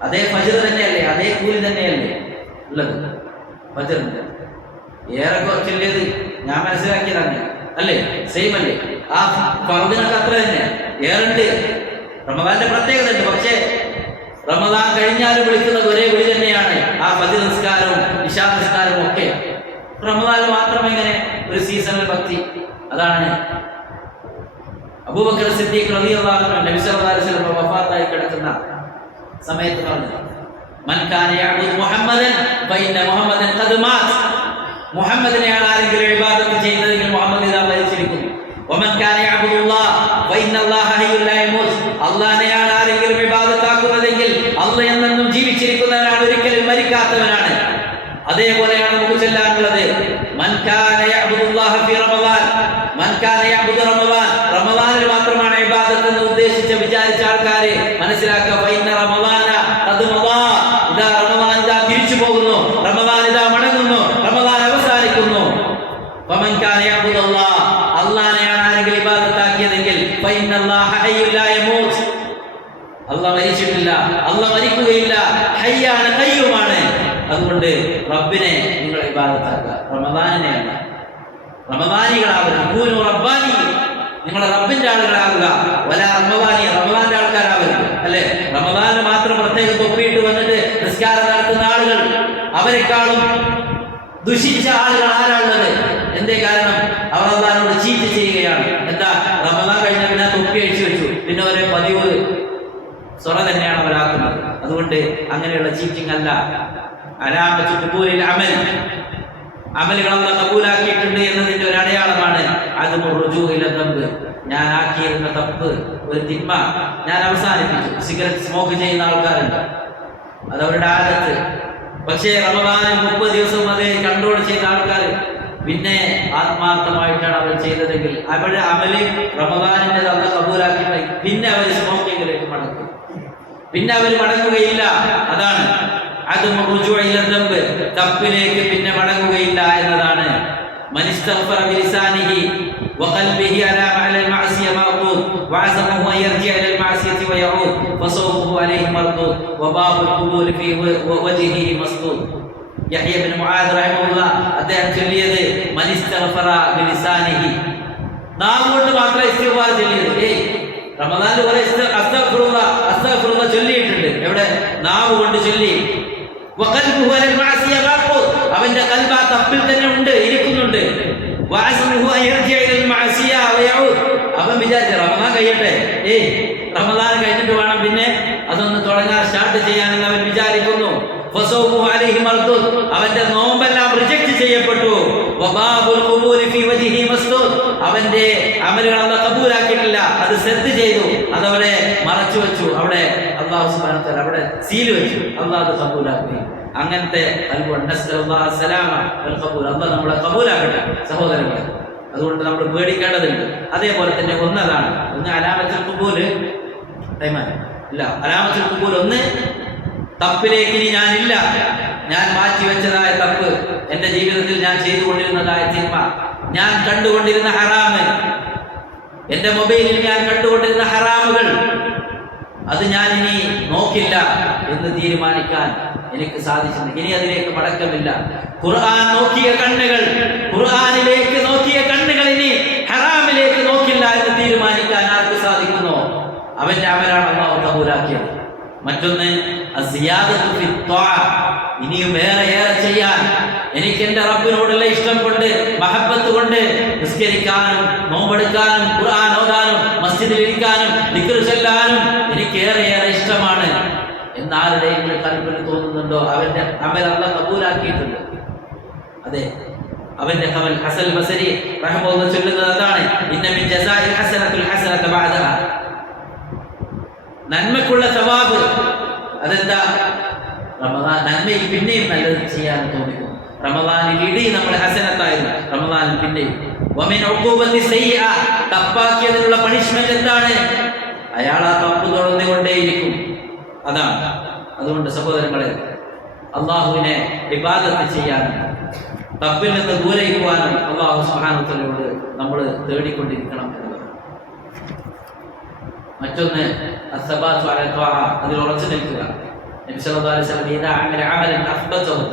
അതേ ഫജ്ർ തന്നെയല്ലേ? അതേ കൂലി തന്നെയല്ലേ ഉള്ളത് ഫജ്റിന്റെ? ഏറെ ചൊല്ലിയത് ഞാൻ മനസ്സിലാക്കിയതാണ് അല്ലേ? സെയിം അല്ലേ? ആ ഫർദിനൊക്കെ അത്ര തന്നെ ഏറുണ്ട്. റമദാന്റെ പ്രത്യേകത ഉണ്ട്. പക്ഷേ റമദാൻ കഴിഞ്ഞാലും വിളിക്കുന്നത് ഒരേ വിളി തന്നെയാണ്. ആ ഫജ്ർ നിസ്കാരവും ഇശാ നിസ്കാരവും ഒക്കെ. റമദാനിൽ മാത്രം ഇങ്ങനെ ഒരു സീസണൽ ഭക്തി. അതാണ് അബൂബക്കർ സിദ്ദീഖ് റളിയല്ലാഹു അൻഹു നബി സല്ലല്ലാഹു അലൈഹി വസല്ലം വഫാത്തായി കിടക്കുന്ന സമയത്ത് പറഞ്ഞു, മൻ കാന യഅബുദു മുഹമ്മദൻ ഫഇന്ന മുഹമ്മദൻ ഖദ് മാത്. മുഹമ്മദിനെയാണ് ആരെങ്കിലും ഇബാദത്ത് ചെയ്യുന്നതെങ്കിൽ മുഹമ്മദ് ഇതാ മരിച്ചിരിക്കുന്നു. വമൻ കാന യഅബുദുല്ലാഹ ഫഇന്ന അല്ലാഹ ഹയ്യുൻ ലാ യമൂത്. അല്ലാഹനെയാണ് ആരെങ്കിലും ഇബാദത്ത് ആക്കുന്നതെങ്കിൽ അല്ലാഹ് എന്നെന്നും ജീവിച്ചിരിക്കുന്നവനാണ്, ഒരിക്കലും മരിക്കാത്തവനാണ്. അതേപോലെയാണ് നമുക്ക് ചൊല്ലാനുള്ളത്, മൻ കാന യഅബുദുല്ലാഹ ഫി റമദാൻ മൻ കാന യഅബുദു റമദാൻ. റമദാനിൽ മാത്രമാണ് ഇബാദത്ത് എന്ന് വിചാരിച്ച ആൾക്കാരെ മനസ്സിലാക്കുക. ഫഇന്ന റമദാന ഖദ് മദാ. ഇതാ റമദാൻ ഇതാ തിരിച്ചു പോകുന്നു, റമദാൻ ഇതാ മടങ്ങുന്നു, റമദാൻ അവസാനിക്കുന്നു. ഫമൻ കാന യഅബുദുല്ലാഹ. അല്ലാഹനെയാണ് ആരെങ്കിലും ഇബാദത്ത് ആക്കിയതെങ്കിൽ ഫഇന്ന അല്ലാഹ ഹയ്യുൻ ലാ യമൂത്. അല്ലാഹ് മരിച്ചിട്ടില്ല, അല്ലാഹ് മരിക്കുകയില്ല, ഹയ്യാണ് ഖയ്യൂമാണ്. അതുകൊണ്ട് റബ്ബിനെ നിങ്ങൾ ഇബാദത്താക്കുക, റമദാനിനെയല്ല. റമദാനികളാവുക, കൂനു റബ്ബാനി, നിങ്ങൾ റബ്ബിന്റെ ആളുകളാവുക. വല റമദാനി, റമദാന്റെ ആൾക്കാരാവരുത് അല്ലെ? റമദാന് മാത്രം പ്രത്യേക അവരെക്കാളും ദുഷിച്ച ആളുകൾ ആരാളുള്ളത്? എന്തേ കാരണം? അവർ അല്ലാഹുവോട് ചീറ്റ് ചെയ്യുകയാണ്. എന്താ? റമദാൻ കഴിഞ്ഞ പിന്നെ തൊപ്പി അഴിച്ചു വെച്ചു, പിന്നെ അവരെ പതിവ് സ്വറ തന്നെയാണ് അവരാക്കുന്നത്. അതുകൊണ്ട് അങ്ങനെയുള്ള ചീറ്റിംഗ് അല്ല. അലാമത്തു ഖുബൂലിൽ അമൽ, അമലുകൾ അല്ലാഹു കബൂലാക്കിയിട്ടുണ്ട് എന്നതിന്റെ ഒരു അടയാളമാണ് അത് റുജൂഇല ദംബ്. ഞാൻ ആക്കിയിരുന്ന തപ്പ്, ഒരു തിന്മ ഞാൻ അവസാനിപ്പിച്ചു. സിഗരറ്റ് സ്മോക്ക് ചെയ്യുന്ന ആൾക്കാരുണ്ട്, അതവരുടെ ആദത്ത്. പക്ഷേ റമദാനിൽ 30 ദിവസം അത് കൺട്രോൾ ചെയ്ത ആൾക്കാർ പിന്നെ ആത്മാർത്ഥമായിട്ടാണ് അവർ ചെയ്തതെങ്കിൽ അവരുടെ അമല് റമദാനിന്റെ അല്ലാഹു കബൂലാക്കി പിന്നെ അവർ സ്മോക്കിങ്ങിലേക്ക് മടങ്ങും, പിന്നെ അവർ മടങ്ങുകയില്ല. അതാണ് അത് റുജൂഇല ദംബ്, തപ്പിലേക്ക് പിന്നെ മടങ്ങുകയില്ല എന്നതാണ്. മനിസ്തഗ്ഫറ ബിലിസാനിഹി വഖൽബിഹി അലാ മഅൽ മഅസിയ മഅഖൂദ് വഅസമഹു അൻ യർജിഅ ഇലൽ മഅസിയതി വയഊദ് ഫസൗമുഹു അലൈഹി മർദൂദ് വബാബുൽ ഖബൂൽ ഫീ വജ്ഹിഹി മസ്ദൂദ്. യഹ്യ ഇബ്നു മുആദ് റഹിമഹുല്ലാഹ് അദ്ദേഹം ചൊല്ലിയത് മനിസ്തഗ്ഫറ ബിലിസാനിഹി, നാവ് കൊണ്ട് മാത്രം ഇസ്തിഗ്ഫാർ ചൊല്ലിയത്. റമദാനിൽ കുറെ അസ്തഗ്ഫിറുല്ലാഹ് അസ്തഗ്ഫിറുല്ലാഹ് ചൊല്ലിയിട്ടുണ്ട്. എവിടെ? നാവ് കൊണ്ട് ചൊല്ലി. വഖൽബുഹു അലൽ മഅസിയ മഅഖൂദ്, അവന്റെ ഖൽബ് ആ തപ്പിൽ തന്നെ ഉണ്ട്, ഇരിക്കുന്നുണ്ട്. വഅസ്മുഹു അൻ യർജിഅ ഇലൽ മഅസിയ വയഊദ്, അവൻ വിചാരിച്ച റമദാൻ കഴിയട്ടെ, റമദാൻ കഴിഞ്ഞിട്ട് വേണം പിന്നെ അതൊന്ന് തുടങ്ങാൻ സ്റ്റാർട്ട് ചെയ്യാനെന്ന് അവൻ വിചാരിക്കുന്നു. ഫസൗമുഹു അലൈഹി മർദൂദ്, അവന്റെ നോമ്പെല്ലാം റിജക്ട് ചെയ്യപ്പെട്ടു. വബാബുൽ ഖബൂലി ഫീ വജ്ഹിഹി മസ്ദൂദ്, അവന്റെ അമലുകൾ അല്ലാഹു കബൂലാക്കിയിട്ടില്ല, അത് സെറ്റ് ചെയ്തു, അതവിടെ മറച്ചു വെച്ചു. അവിടെ അല്ലാഹു സുബ്ഹാനഹു വ തആല അവിടെ സീൽ വെച്ചു, അല്ലാഹു കബൂലാക്കി. അങ്ങനത്തെ അല്ലാഹു നമ്മളെ കബൂലാക്കട്ടെ സഹോദരങ്ങളെ. അതുകൊണ്ട് നമ്മൾ പേടിക്കേണ്ടതുണ്ട്. അതേപോലെ തന്നെ ഒന്നതാണ്, ഒന്ന് അലാമത്തുൽ ഖബൂൽ ഇല്ല, അലാമത്തുൽ ഖബൂൽ ഒന്ന് തപ്പിലേക്ക് ഇനി ഞാനില്ല, ഞാൻ മാറ്റിവെച്ചതായ തപ്പ്, എന്റെ ജീവിതത്തിൽ ഞാൻ ചെയ്തുകൊണ്ടിരുന്നതായ തിന്മ, ഞാൻ കണ്ടുകൊണ്ടിരുന്ന ഹറാമ്, എന്റെ മൊബൈലിൽ ഞാൻ കണ്ടുകൊണ്ടിരുന്ന ഹറാമുകൾ, അത് ഞാൻ ഇനി നോക്കില്ല എന്ന് തീരുമാനിക്കാൻ എനിക്ക് സാധിച്ചിട്ടുണ്ട്. ഇനി അതിലേക്ക് മടക്കമില്ല. ഖുർആൻ നോക്കിയ കണ്ണുകൾ, ഖുർആനിലേക്ക് നോക്കിയ കണ്ണുകൾ ഇനി ഹറാമിലേക്ക് നോക്കില്ല എന്ന് തീരുമാനിക്കാൻ ആർക്ക് സാധിക്കുന്നോ അവന്റെ അമലാണ് അല്ലാഹു കബൂലാക്കിയത്. മറ്റൊന്ന് അസിയാദത്തു ഫി ത്വാഅ, ഇനിയും ഏറെ ചെയ്യാൻ എനിക്ക് എന്റെ റബ്ബിനോടുള്ള ഇഷ്ടം കൊണ്ട്, മഹബ്ബത്ത് കൊണ്ട് നിസ്കരിക്കാനും നോമ്പെടുക്കാനും ഖുർആൻ ഓതാനും മസ്ജിദിൽ ഇരിക്കാനും ദിക്ർ ചൊല്ലാനും എനിക്ക് ഏറെ ഇഷ്ടമാണ് എന്നാരുടെയും കൽബിൽ തോന്നുന്നുണ്ടോ അവന്റെ അമൽ അല്ലാഹു കബൂലാക്കിയിട്ടുണ്ട്. അതെ, അവന്റെ അമൽ ഹസൻ ബസരി റഹ്മത്തുള്ളാഹി ചൊല്ലുന്നത് അതാണ്, ഇന്ന മിൻ ജസാഇൽ ഹസനത്തുൽ ഹസനത ബഅദഹ, നന്മക്കുള്ള സവാബ്. അതെന്താ? റമദാൻ നന്മയിൽ പിന്നെയും നല്ലത് ചെയ്യാൻ തോന്നിക്കും. റമദാനിൽ ഇടി നമ്മൾ ഹസനത്തായിരുന്നു, റമദാനിൽ പിന്നെയും. വമിൻ ഉഖൂബത്തി സയ്യിഅ, തപ്പാക്കിയതിനുള്ള പണിഷ്മെന്റ് എന്താണ്? അയാൾ ആ തപ്പ് തുടർന്നുകൊണ്ടേയിരിക്കും. അതാണ്. അതുകൊണ്ട് സഹോദരങ്ങളെ, അള്ളാഹുവിനെ ഇബാദത്ത് ചെയ്യാനും തപ്പിൽ നിന്ന് ദൂരയിക്കുവാനും അള്ളാഹു സുബ്ഹാനഹു വ തആലയോട് നമ്മൾ തേടിക്കൊണ്ടിരിക്കണം എന്നതാണ്. മറ്റൊന്ന് അസ്സബാത്തു അലൽ ത്വാഅ, അതിൽ ഉറച്ചു നിൽക്കുക. നബി സല്ലല്ലാഹു അലൈഹി വസല്ലം ഇദാ അമല അമലൻ അഫ്ബതഹു,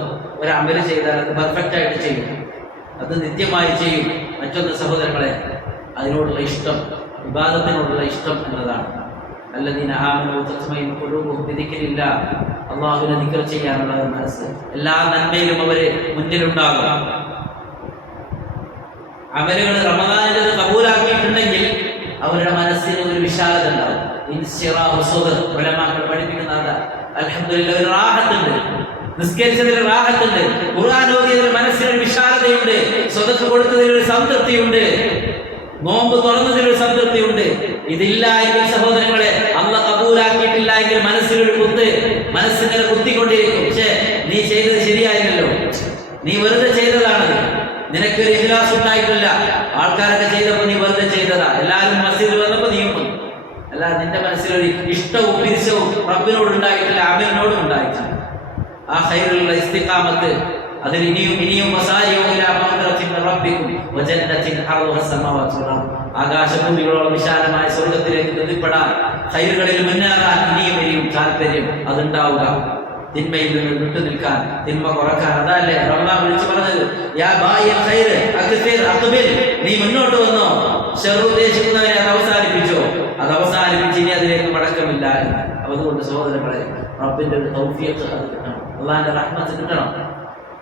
ഒരു അമൽ ചെയ്താൽ അത് പെർഫെക്റ്റ് ആയിട്ട് ചെയ്യും, അത് നിത്യമായി ചെയ്യും. മറ്റൊന്ന് സഹോദരങ്ങളെ, അതിനോടുള്ള ഇഷ്ടം, ഇബാദത്തിനോടുള്ള ഇഷ്ടം എന്നതാണ്. അല്ലദീന ആമനൂ തത്മഇന്നു ഖുലൂബുഹും ബിദിക്രില്ലാഹ്, അല്ലാഹുവിനെ ദിക്ർ ചെയ്യാനുള്ള മനസ്സ്, എല്ലാ നന്മയിലും അവര് മുന്നിലുണ്ടാകും. അമലുകൾ റമദാനിൽ കബൂലാക്കിയിട്ടുണ്ടെങ്കിൽ അവരുടെ മനസ്സിന് ഒരു വിശാലത ഉണ്ടാവും. ഇൻസിറാഹു സദർ, ഉലമാക്കൾ പഠിപ്പിക്കുന്നത് അൽഹംദുലില്ലാഹ് ഒരു റാഹത്തുണ്ട്, നിസ്കരിച്ചതിൽ റാഹത്തുണ്ട്, ഖുർആൻ ഓതിയതിൽ മനസ്സിനൊരു വിശാലതയുണ്ട്, സ്വതക്ക് കൊടുത്തതിൽ ഒരു സംതൃപ്തിയുണ്ട്, നോമ്പ് തുറന്നതിലൊരു സംതൃപ്തിയുണ്ട്. ഇതില്ല എങ്കിൽ സഹോദരങ്ങളെ, അല്ലാഹു കബൂലാക്കിയിട്ടില്ല എങ്കിൽ മനസ്സിലൊരു കുത്ത്, മനസ്സിനെ കുത്തിക്കൊണ്ടിരിക്കും. പക്ഷേ നീ ചെയ്തത് ശരിയായില്ലല്ലോ, നീ വെറുതെ ചെയ്തതാണത്, നിനക്കൊരു ഇഖ്ലാസ് ഉണ്ടായിട്ടില്ല, ആൾക്കാരൊക്കെ ചെയ്തപ്പോൾ നീ വെറുതെ ചെയ്തതാ, എല്ലാവരും മസ്ജിദിൽ വന്നപ്പോൾ നീ വന്നു, അല്ല നിന്റെ മനസ്സിലൊരു ഇഷ്ടവും പിരിശവും റബ്ബിനോട് ഉണ്ടായിട്ടില്ല, അമലിനോടും ഉണ്ടായിട്ടില്ല. ആ ഖൈറുള്ള ഇസ്തിഖാമത്ത്, അതിൽ ഇനിയും ആകാശഭൂമികളോളം വിശാലമായ സ്വർഗത്തിലേക്ക് എത്തിപ്പെടാൻ, ഖൈറുകളിൽ മുന്നേറാൻ ഇനിയും താല്പര്യം അതുണ്ടാവുക. തിന്മയിൽ നിന്ന് വിട്ടുനിൽക്കാൻ, തിന്മ കുറക്കാൻ. അതല്ലേ റമദാൻ വിളിച്ചു പറഞ്ഞത്, യാ ബായിൽ ഖൈർ അക്സിർ അഖ്ബിൽ, നീ മുന്നോട്ട് വന്നോ, ശർ ഉദ്ദേശിക്കുന്നവരെ അത് അവസാനിപ്പിച്ചോ, അത് അവസാനിപ്പിച്ച് ഇനി അതിലേക്ക് മടക്കമില്ല എന്ന്. അതുകൊണ്ട് സഹോദരങ്ങളെ, റബ്ബിന്റെ ഒരു തൗഫീഖ് അത് കിട്ടണം, അല്ലാഹുവിന്റെ റഹ്മത്ത് കിട്ടണം.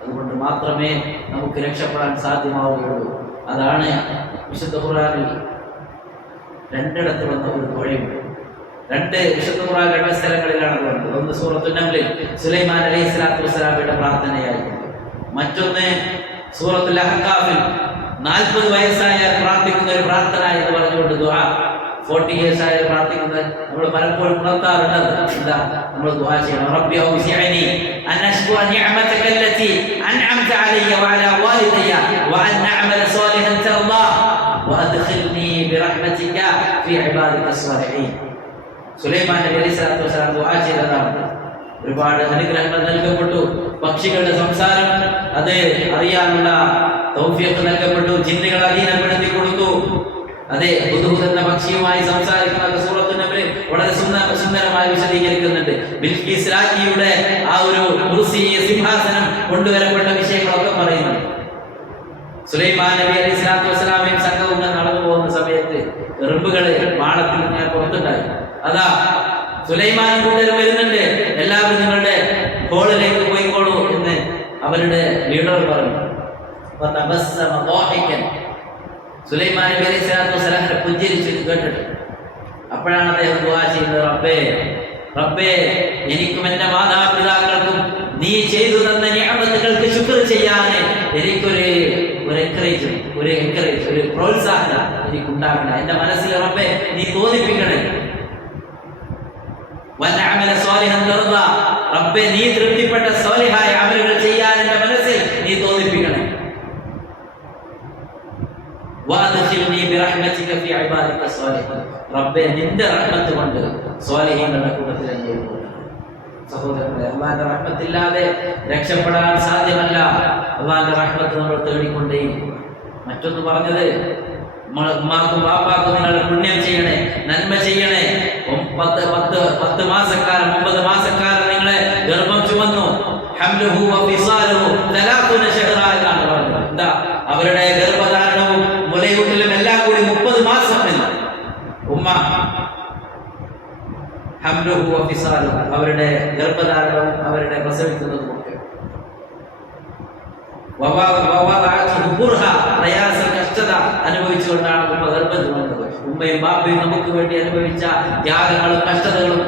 അതുകൊണ്ട് മാത്രമേ നമുക്ക് രക്ഷപ്പെടാൻ സാധ്യമാവുകയുള്ളൂ. അതാണ് വിശുദ്ധ ഖുർആനിൽ രണ്ടിടത്ത് വന്ന ഒരു വഴിയുണ്ട്. വിശുദ്ധ ഖുർആൻ 2 സ്ഥലങ്ങളിലാണ് വന്നത്. ഒന്ന് സൂറത്തുൽ നംലിൽ സുലൈമാൻ അലൈഹിസ്സലാത്തു വസ്സലാമിന്റെ പ്രാർത്ഥനയായിരുന്നു. മറ്റൊന്ന് സൂറത്തുൽ അഹ്ഖാഫിൽ 40 വയസ്സായാൽ പ്രാർത്ഥിക്കുന്ന ഒരു പ്രാർത്ഥന എന്ന് പറഞ്ഞുകൊണ്ട് ദുആ 40 ഇയേഴ്സ് ആയാൽ പ്രാർത്ഥിക്കുന്നത് നമ്മൾ പലപ്പോഴും ഉണർത്താറുള്ളത്. എന്താ നമ്മൾ ദുആ ചെയ്യണം, റബ്ബി ഔസിഅനി അൻ അശ്കുറ നിഅമതക അല്ലതി അൻഅംത അലയ്യ വഅലാ വാലിദയ്യ വഅൻ അഅമല സാലിഹൻ തർദാ വഅദ്ഖിൽനി ബിറഹ്മതിക ഫീ ഇബാദിക സ്വാലിഹീൻ. സുലൈമാൻ നബി അലൈഹിസ്സലാത്തു വസ്സലാം ദുആ ചെയ്തതാണ്. ഒരുപാട് അനുഗ്രഹങ്ങൾ നൽകപ്പെട്ടു. പക്ഷികളുടെ സംസാരം അത് അറിയാനുള്ള തൗഫീഖ് നൽകപ്പെട്ടു. ജിന്നുകളെ അധീനപ്പെടുത്തി കൊടുത്തു. അതെ, ഹുദ്ഹുദ് എന്ന പക്ഷിയുമായി സംസാരിക്കുന്ന സൂറത്തുൽ നംലിൽ വളരെ സുന്ദരമായി വിശദീകരിക്കുന്നുണ്ട്. ബിൽഖീസ് രാജ്ഞിയുടെ ആ ഒരു കുർസിയ സിംഹാസനം കൊണ്ടുവരപ്പെട്ട വിഷയങ്ങളൊക്കെ പറയുന്നുണ്ട്. സുലൈമാൻ നബി അലൈഹിസ്സലാത്തു വസ്സലാമയും സംഘവും നടന്നു പോകുന്ന സമയത്ത് എറുമ്പുകള് മാളത്തിൽ നിന്ന് പുറത്തുണ്ടായി. അതാ സുലൈമാൻ കൂട്ടരും വരുന്നുണ്ട്, എല്ലാവരും നിങ്ങളുടെ ഹോളിലേക്ക് പോയിക്കോളൂ എന്ന് അവരുടെ ലീഡർ പറഞ്ഞു. സുലൈമാൻ നബി അലൈഹിസ്സലാത്തു വസ്സലാമിനെ പുഞ്ചിരിച്ചു കേട്ടിട്ട് അപ്പോഴാണ് അദ്ദേഹം ദുആ ചെയ്യുന്നത്, റബ്ബേ എനിക്കും എൻ്റെ മാതാപിതാക്കൾക്കും നീ ചെയ്തു തന്ന നിഅമത്തുകൾക്ക് ശുക്ർ ചെയ്യാൻ എനിക്കൊരു പ്രോത്സാഹനം എനിക്കുണ്ടാകണം. എൻ്റെ മനസ്സിൽ റബ്ബേ നീ തോന്നിപ്പിക്കണേ. വഅഅമല സ്വാലിഹൻ തർദാ, റബ്ബേ നീ തൃപ്തിപ്പെട്ട സ്വാലിഹായ അമലുകൾ ചെയ്യാൻ എൻ്റെ മനസ്സിൽ നീ തോന്നിപ്പിക്കണേ. വഅദ്ഖിൽനി ബിറഹ്മതിക ഫീ ഇബാദിക സ്വാലിഹീൻ, റബ്ബേ നിന്റെ റഹ്മത്ത് കൊണ്ട് സ്വാലിഹീങ്ങളുടെ കൂട്ടത്തിൽ എന്നെ ഉൾപ്പെടുത്തണം. സഹോദരങ്ങളെ, അല്ലാഹുവിന്റെ റഹ്മത്തില്ലാതെ രക്ഷപ്പെടാൻ സാധ്യമല്ല. അല്ലാഹുവിന്റെ റഹ്മത്ത് നമ്മൾ തേടിക്കൊണ്ടേയിരിക്കും. മറ്റൊന്ന് പറഞ്ഞത്, ഉമ്മാക്കും ബാപ്പാക്കും നിങ്ങൾ പുണ്യം ചെയ്യണേ, നന്മ ചെയ്യണേ. 10 മാസക്കാലം 9 മാസക്കാലം നിങ്ങളെ ഗർഭം ചുമന്നു. ഹംലുഹു വഫിസാലുഹു 30 ശഹ്റ എന്നാണ് പറഞ്ഞത്. എന്താ അവരുടെ ഗർഭധാരണവും മുലയൂട്ടലും എല്ലാം കൂടി 30 മാസം എന്ന്. ഉമ്മ ഹംലുഹു വഫിസാലുഹു അവരുടെ ഗർഭധാരണവും അവരുടെ പ്രസവിക്കുന്നതും ഒക്കെ പ്രയാസം കഷ്ടത അനുഭവിച്ചുകൊണ്ടാണ് ഉമ്മ ഗർഭം ചുമന്നത്. ഉമ്മയും ബാപ്പയും നമുക്ക് വേണ്ടി അനുഭവിച്ച ത്യാഗങ്ങളും കഷ്ടതകളും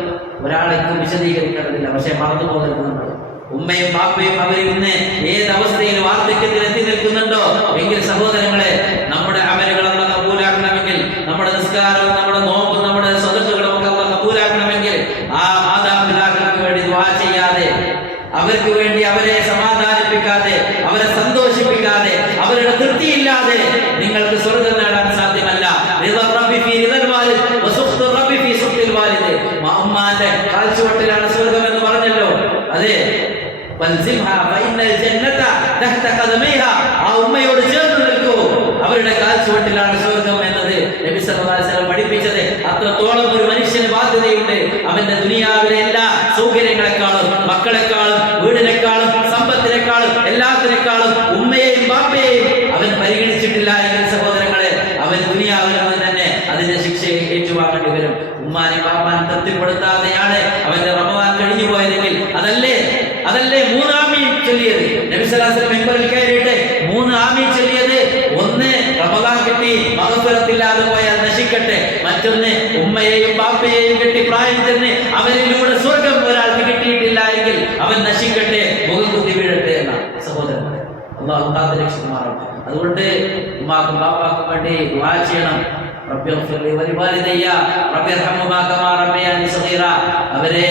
ഒരാളെക്കും വിശദീകരിക്കേണ്ടതില്ല. പക്ഷെ മറന്നു പോകരുത് നമ്മൾ. ഉമ്മയും ബാപ്പയും അവർ ഇന്ന് ഏതവസ്ഥയിൽ വാർദ്ധക്യത്തിൽ എത്തി നിൽക്കുന്നുണ്ടോ എങ്കിൽ സഹോദരങ്ങളെ, നമ്മുടെ അമലുകളൊക്കെ കബൂലാക്കണമെങ്കിൽ, നമ്മുടെ നിസ്കാരവും നമ്മുടെ നോമ്പും നമ്മുടെ സ്വതക്കുകളും ഒക്കെ കബൂലാക്കണമെങ്കിൽ ആ മാതാപിതാക്കൾക്ക് വേണ്ടി ദുആ ചെയ്യാതെ, അവർക്ക് വേണ്ടി അവരെ സമാധാനിപ്പിക്കാതെ, അവരെ സന്തോഷിപ്പിക്കാതെ, അവരുടെ തൃപ്തിയില്ലാതെ നിങ്ങൾക്ക് സ്വർഗ്ഗം നേടാൻ സാധ്യമല്ല. ഉമ്മാന്റെ കാൽച്ചുവട്ടിലാണ് സ്വർഗം എന്ന് പറഞ്ഞല്ലോ. അതെ, ആ ഉമ്മയോട് ചേർന്ന് നിൽക്കൂ, അവരുടെ കാൽച്ചുവട്ടിലാണ് സ്വർഗം എന്നത് നബി സല്ലല്ലാഹു അലൈഹി വസല്ലം പഠിപ്പിച്ചത്. അത്രത്തോളം ഒരു മനുഷ്യന് ബാധ്യതയുണ്ട്. അവന്റെ ദുനിയാവിലെ എല്ലാ സൗകര്യങ്ങളെക്കാളും, മക്കളെക്കാളും, വീടിനേക്കാളും, സമ്പത്തിനേക്കാളും, എല്ലാത്തിനേക്കാളും ഉമ്മയെയും ബാപ്പയെയും അവൻ പരിഗണിച്ചിട്ടില്ല എങ്കിൽ സഹോദരങ്ങളെ, അവൻ ദുനിയാവിൽ തന്നെ അതിന്റെ ശിക്ഷ ഏറ്റുവാങ്ങേണ്ടി വരും. ഉമ്മാനെയും ബാപ്പാനെയും തൃപ്തിപ്പെടുത്താതെയാണ് അവന്റെ റമദാൻ കഴിഞ്ഞു പോയതെങ്കിൽ അതല്ലേ 3 ആമീൻ ചൊല്ലിയത്. നബി സല്ലല്ലാഹു അലൈഹി വസല്ലം മിമ്പറിൽ കയറിയിട്ട് 3 ആമീൻ ചൊല്ലിയത്. ഒന്ന്, റമദാൻ കിട്ടി മഗ്ഫിറത്തില്ലാതെ പോയാൽ നശിക്കട്ടെ. മറ്റൊന്ന്, ഉമ്മയെയും ബാപ്പയെയും കെട്ടി പ്രായം ചെന്ന് അവരിലൂടെ സ്വർഗം ഒരാൾക്ക് കിട്ടിയിട്ടില്ല എങ്കിൽ അവൻ നശിക്കട്ടെ, മുഖം കുത്തി വീഴട്ടെ എന്നാണ്. സഹോദരങ്ങളെ, അല്ലാഹു കാത്തുരക്ഷിക്കുമാറാവട്ടെ. അതുകൊണ്ട് ഉമ്മാക്കും ബാപ്പാക്കും വേണ്ടി ദുആ ചെയ്യണം. അവരെ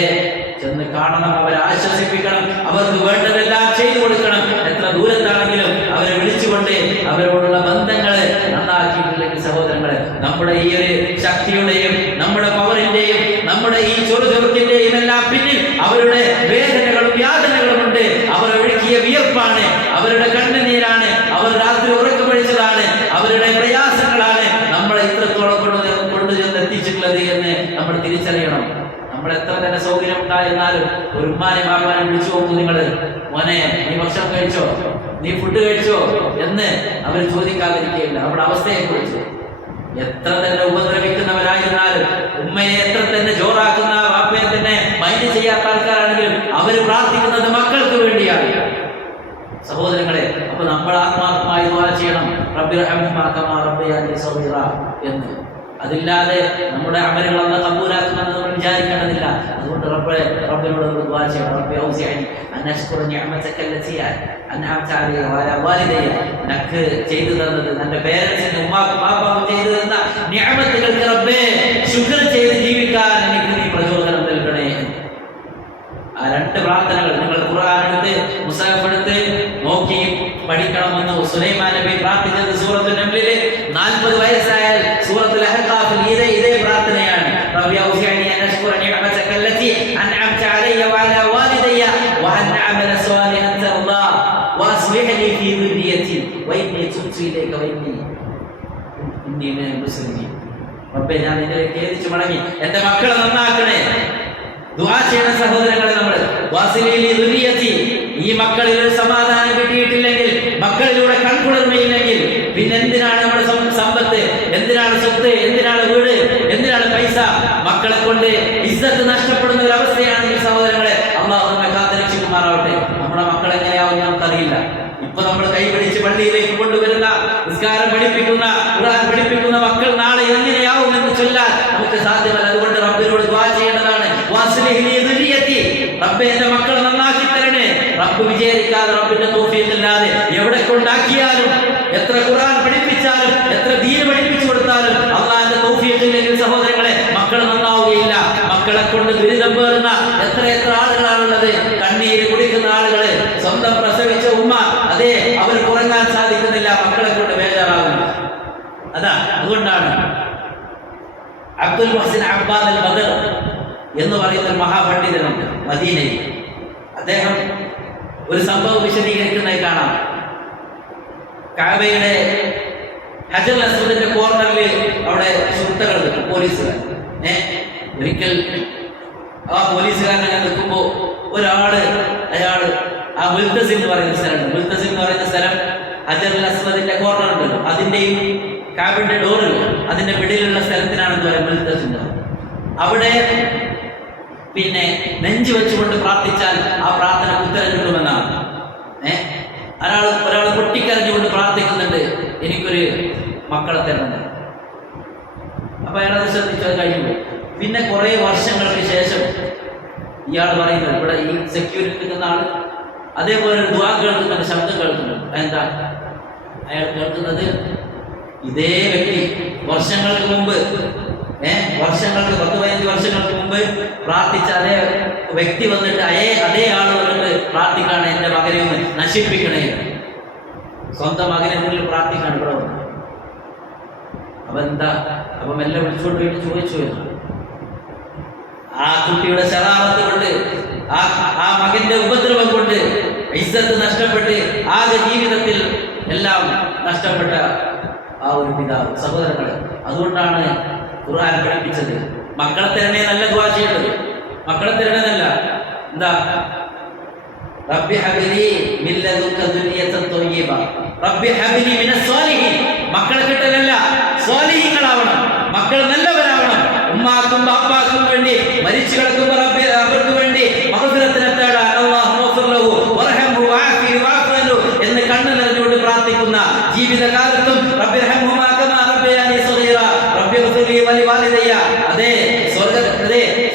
ചെന്ന് കാണണം, അവരെ ആശ്വസിപ്പിക്കണം, അവർക്ക് വേണ്ടതെല്ലാം ചെയ്തു കൊടുക്കണം. എത്ര ദൂരത്താണെങ്കിലും അവരെ വിളിച്ചുകൊണ്ട് അവരോടുള്ള ബന്ധങ്ങൾ നന്നാക്കിയിട്ടില്ലെങ്കിൽ സഹോദരങ്ങളെ, നമ്മുടെ ഈ ഒരു ശക്തിയുടെയും നമ്മുടെ പവറിന്റെയും നമ്മുടെ ഈ ചൊറുചൊറുക്കിന്റെയും എല്ലാം പിന്നിൽ അവരുടെ വേദനകളും യാതനകളും ഉണ്ട്. അവർ ഒഴുക്കിയ വിയർപ്പാണ്, അവരുടെ കണ്ണുനീരാണ്, അവർ രാത്രി ഉറക്കമൊഴിച്ചതാണ്, അവരുടെ പ്രയാസങ്ങളാണ് നമ്മളെ ഇത്രത്തോളം കൊണ്ടുചെന്ന് എത്തിച്ചിട്ടുള്ളത് എന്ന് നമ്മൾ തിരിച്ചറിയണം. നമ്മൾ എത്ര തന്നെ സൗകര്യം ഉണ്ടായിരുന്നാലും ഒരു ഉമ്മാനെ ബാപ്പാനെ വിളിച്ചു നോക്കൂ നിങ്ങൾ, മോനെ നീ ഭക്ഷണം കഴിച്ചോ, നീ ഫുഡ് കഴിച്ചോ എന്ന് അവർ ചോദിക്കാതിരിക്കുകയില്ല. നമ്മുടെ അവസ്ഥയെ കുറിച്ച് എത്ര തന്നെ ഉപദ്രവിക്കുന്നവരായിരുന്നാലും, ഉമ്മയെ എത്ര തന്നെ ജോറാക്കുന്ന ബാപ്പയെ തന്നെ മൈൻഡ് ചെയ്യാത്ത ആൾക്കാരാണെങ്കിലും അവർ പ്രാർത്ഥിക്കുന്നത് മക്കൾക്ക് വേണ്ടിയാണ്. റബ്ബിർഹംഹുമാ കമാ റബ്ബയാനി സഗീറ എന്ന്. അതില്ലാതെ നമ്മുടെ അമലുകൾ അല്ലാഹു കബൂലാക്കുമെന്ന് നമ്മൾ വിചാരിക്കേണ്ടതില്ല. അതുകൊണ്ട് റബ്ബിനോട് ദുആ ചെയ്യണം. റബ്ബി ഔസിഅനി അൻ അശ്കുറ നിഅമതക അല്ലതി അൻഅംത അലൈയ വഅലാ വാലിദയ്യ. എനിക്ക് ചെയ്തു തന്നത്, എൻ്റെ പേരൻസിന് ഉമ്മാക്കും ബാപ്പാക്കും ചെയ്തു തന്ന നിഅമത്തുകൾക്ക് റബ്ബേ ശുക്ർ ചെയ്ത് ജീവിക്കാൻ എനിക്ക് നീ പ്രചോദനം നൽകണേ. ആ രണ്ട് പ്രാർത്ഥനകൾ നിങ്ങൾ ഖുർആൻ എടുത്ത് മുസാഫ് എടുത്ത് നോക്കി പഠിക്കണമെന്ന് സുലൈമാൻ നബി പ്രാർത്ഥിച്ചത് സൂറത്തുൽ നംലിലെ 40 വയസ്സായാൽ സൂറത്തുൽ അഹ്ഖാഫിൽ ഇതേ പ്രാർത്ഥനയാണ്. റബ്ബി ഔസിഅനി അൻ അശ്കുറ നിഅമതക അല്ലതി അൻഅംത അലയ്യ വഅലാ വാലിദയ്യ വഅൻ അഅമല സ്വാലിഹൻ തർദാ വഅസ്ലിഹ് ലി ഫീ ദുർരിയതി വഇന്നി തുബ്തു ഇലൈക വഇന്നി മിനൽ മുസ്ലിമീൻ. റബ്ബേ ഞാൻ നിന്നിലേക്ക് ഖേദിച്ചു മടങ്ങി, എൻ്റെ മക്കളെ നന്നാക്കണേ. ദുആ ചെയ്യണം സഹോദരങ്ങളെ. നമ്മൾ വാസിലി ദുരിയതി, ഈ മക്കളിൽ ഒരു സമാധാനം കിട്ടിയിട്ടില്ലെങ്കിൽ, മക്കളിലൂടെ കൺകുളിർമയില്ലെങ്കിൽ പിന്നെ എന്തിനാണ് നമ്മുടെ സമ്പത്ത്, എന്തിനാണ് സ്വത്ത്, എന്തിനാണ് വീട്, എന്തിനാണ് പൈസ? മക്കളെ കൊണ്ട് ഇസ്സത്ത് നഷ്ടപ്പെടുന്ന ഒരു അവസ്ഥയാണ് ഈ സഹോദരങ്ങളെ. അല്ലാഹു നമ്മെ കാത്തുരക്ഷിക്കുമാറാവട്ടെ. നമ്മുടെ മക്കൾ എങ്ങനെയാവും നമുക്കറിയില്ല. ഇപ്പൊ നമ്മൾ കൈപിടിച്ച് പള്ളിയിലേക്ക് കൊണ്ടുവരുന്ന, നിസ്കാരം പഠിപ്പിക്കുന്ന, ഖുർആൻ പഠിപ്പിക്കുന്ന മക്കൾ നാളെ എങ്ങനെയാവും എന്ന് ചൊല്ലാൻ നമുക്ക് സാധ്യമല്ല. അതുകൊണ്ട് റബ്ബിനോട് ദുആ ചെയ്യേണ്ടതാണ്. വാസ്ലിഹ് ലി ദുരിയതി, റബ്ബേ എൻ്റെ മക്കളെ നന്നാക്കി തരണേ. റബ്ബ് വിചാരിക്കാതെ, റബ്ബിന്റെ തൗഫീഖ് ഇല്ലാതെ എവിടെ കൊണ്ടാക്കിയാലും, എത്ര ഖുർആൻ പഠിപ്പിച്ചാലും, എത്ര ദീൻ പഠിപ്പിച്ചു കൊടുത്താലും അല്ലാഹുവിന്റെ തൗഫീഖ് ഇല്ലെങ്കിൽ സഹോദരങ്ങളെ മക്കൾ നന്നാവുകയില്ല. മക്കളെ കൊണ്ട് ദുരിതം പേറുന്ന എത്ര ആളുകളാണുള്ളത്. കണ്ണീര് കുടിക്കുന്ന ആളുകൾ, സ്വന്തം പ്രസവിച്ച ഉമ്മ, അതെ അവർക്ക് ഉറങ്ങാൻ സാധിക്കുന്നില്ല, മക്കളെ കൊണ്ട് ബേജാറാവുന്നു. അതുകൊണ്ടാണ് അബ്ദുൽ മുഹ്സിൻ അബ്ബാദ് അൽ ബദർ എന്ന് പറയുന്ന ഒരു മഹാപണ്ഡിതനുണ്ട് മദീനയിൽ. അദ്ദേഹം ഒരു സംഭവം വിശദീകരിക്കുന്നതായി കാണാം. കഅബയുടെ ഹജറുൽ അസ്വദിന്റെ കോർണറിൽ അവിടെ സുഹൃത്തുക്കൾ നിൽക്കും, പോലീസുകാർ. ഒരിക്കൽ ആ പോലീസുകാരനെ നിൽക്കുമ്പോൾ അയാള് ആ മുൽത്തസിം എന്ന് പറയുന്ന സ്ഥലമുണ്ട്. മുൽത്തസിം എന്ന് പറയുന്ന സ്ഥലം ഹജറുൽ അസ്വദിന്റെ കോർണർ ഉണ്ടല്ലോ, അതിന്റെയും കഅബയുടെ ഡോറിൽ അതിന്റെ മിഡിലുള്ള സ്ഥലത്തിനാണ് എന്ത് പറയുക മുൽത്തസിം. അവിടെ പിന്നെ നെഞ്ചു വെച്ചുകൊണ്ട് പ്രാർത്ഥിച്ചാൽ ആ പ്രാർത്ഥനയ്ക്ക് ഉത്തരം കിട്ടുമെന്നാണ്. ഒരാൾ പൊട്ടിക്കരഞ്ഞുകൊണ്ട് പ്രാർത്ഥിക്കുന്നുണ്ട്, എനിക്കൊരു മക്കളെ തരണം. അപ്പൊ അയാളത് ശ്രദ്ധിച്ചത് കഴിഞ്ഞു. പിന്നെ കുറെ വർഷങ്ങൾക്ക് ശേഷം ഇയാൾ പറയുന്നത്, ഇവിടെ ഈ സെക്യൂരിറ്റി നിൽക്കുന്ന ആള് അതേപോലെ ഒരു ദുആ കേൾക്കുന്നുണ്ട്, ശബ്ദം കേൾക്കുന്നുണ്ട്. എന്താ അയാൾ കേൾക്കുന്നത്? ഇതേ വ്യക്തി വർഷങ്ങൾക്ക് മുമ്പ് 10-15 വർഷങ്ങൾക്ക് മുമ്പ് പ്രാർത്ഥിച്ച അതേ വ്യക്തി വന്നിട്ട് അതേ ആള് വന്നിട്ട് പ്രാർത്ഥിക്കാണ്, എൻ്റെ മകനെ ഒന്ന് നശിപ്പിക്കണേ. സ്വന്തം മകനെ മുന്നിൽ പ്രാർത്ഥിക്കാണ് ഇവിടെ വന്നത്. അപ്പൊ മെല്ലെ വിളിച്ചുകൊണ്ട് പോയിട്ട് ചോദിച്ചു, ആ കുട്ടിയുടെ ശരാറത്ത് കൊണ്ട്, ആ മകന്റെ ഉപദ്രവം കൊണ്ട് ഇസ്സത്ത് നഷ്ടപ്പെട്ട് ആകെ ജീവിതത്തിൽ എല്ലാം നഷ്ടപ്പെട്ട ആ ഒരു പിതാവ്. സഹോദരങ്ങളെ, അതുകൊണ്ടാണ് ഖുർആൻ പഠിപ്പിച്ചത് മക്കളെ തരണേ നല്ല ദുആ ചെയ്യേണ്ടത്. മക്കളെ തരണേന്നല്ല, എന്താ റബ്ബി ഹബ്ലി മിൻ ലദുക ദുരിയതൻ ത്വയ്യിബ, റബ്ബി ഹബ്ലി മിനസ് സ്വാലിഹീൻ. മക്കളെ കിട്ടലല്ല, സ്വാലിഹീങ്ങളാവണം, മക്കൾ നല്ലവരാവണം. ഉമ്മാക്കും ബാപ്പാക്കും വേണ്ടി മരിച്ചു കിടക്കുമ്പോൾ റബ്ബി അവർക്ക് വേണ്ടി മഗ്ഫിറത്തിനെ തേടാൻ അല്ലാഹു ഗഫർ ലഹു വർഹംഹു വഅഫി വഅഫു അൻഹു എന്ന് കണ്ണു നിറഞ്ഞുകൊണ്ട് പ്രാർത്ഥിക്കുന്ന ജീവിതകാലത്തും റബ്ബി റഹ്മുമാ കമാ റബ്ബയാനി സഗീറ റബ്ബി ഗഫർ ലി വലി വാലിദയ്യ.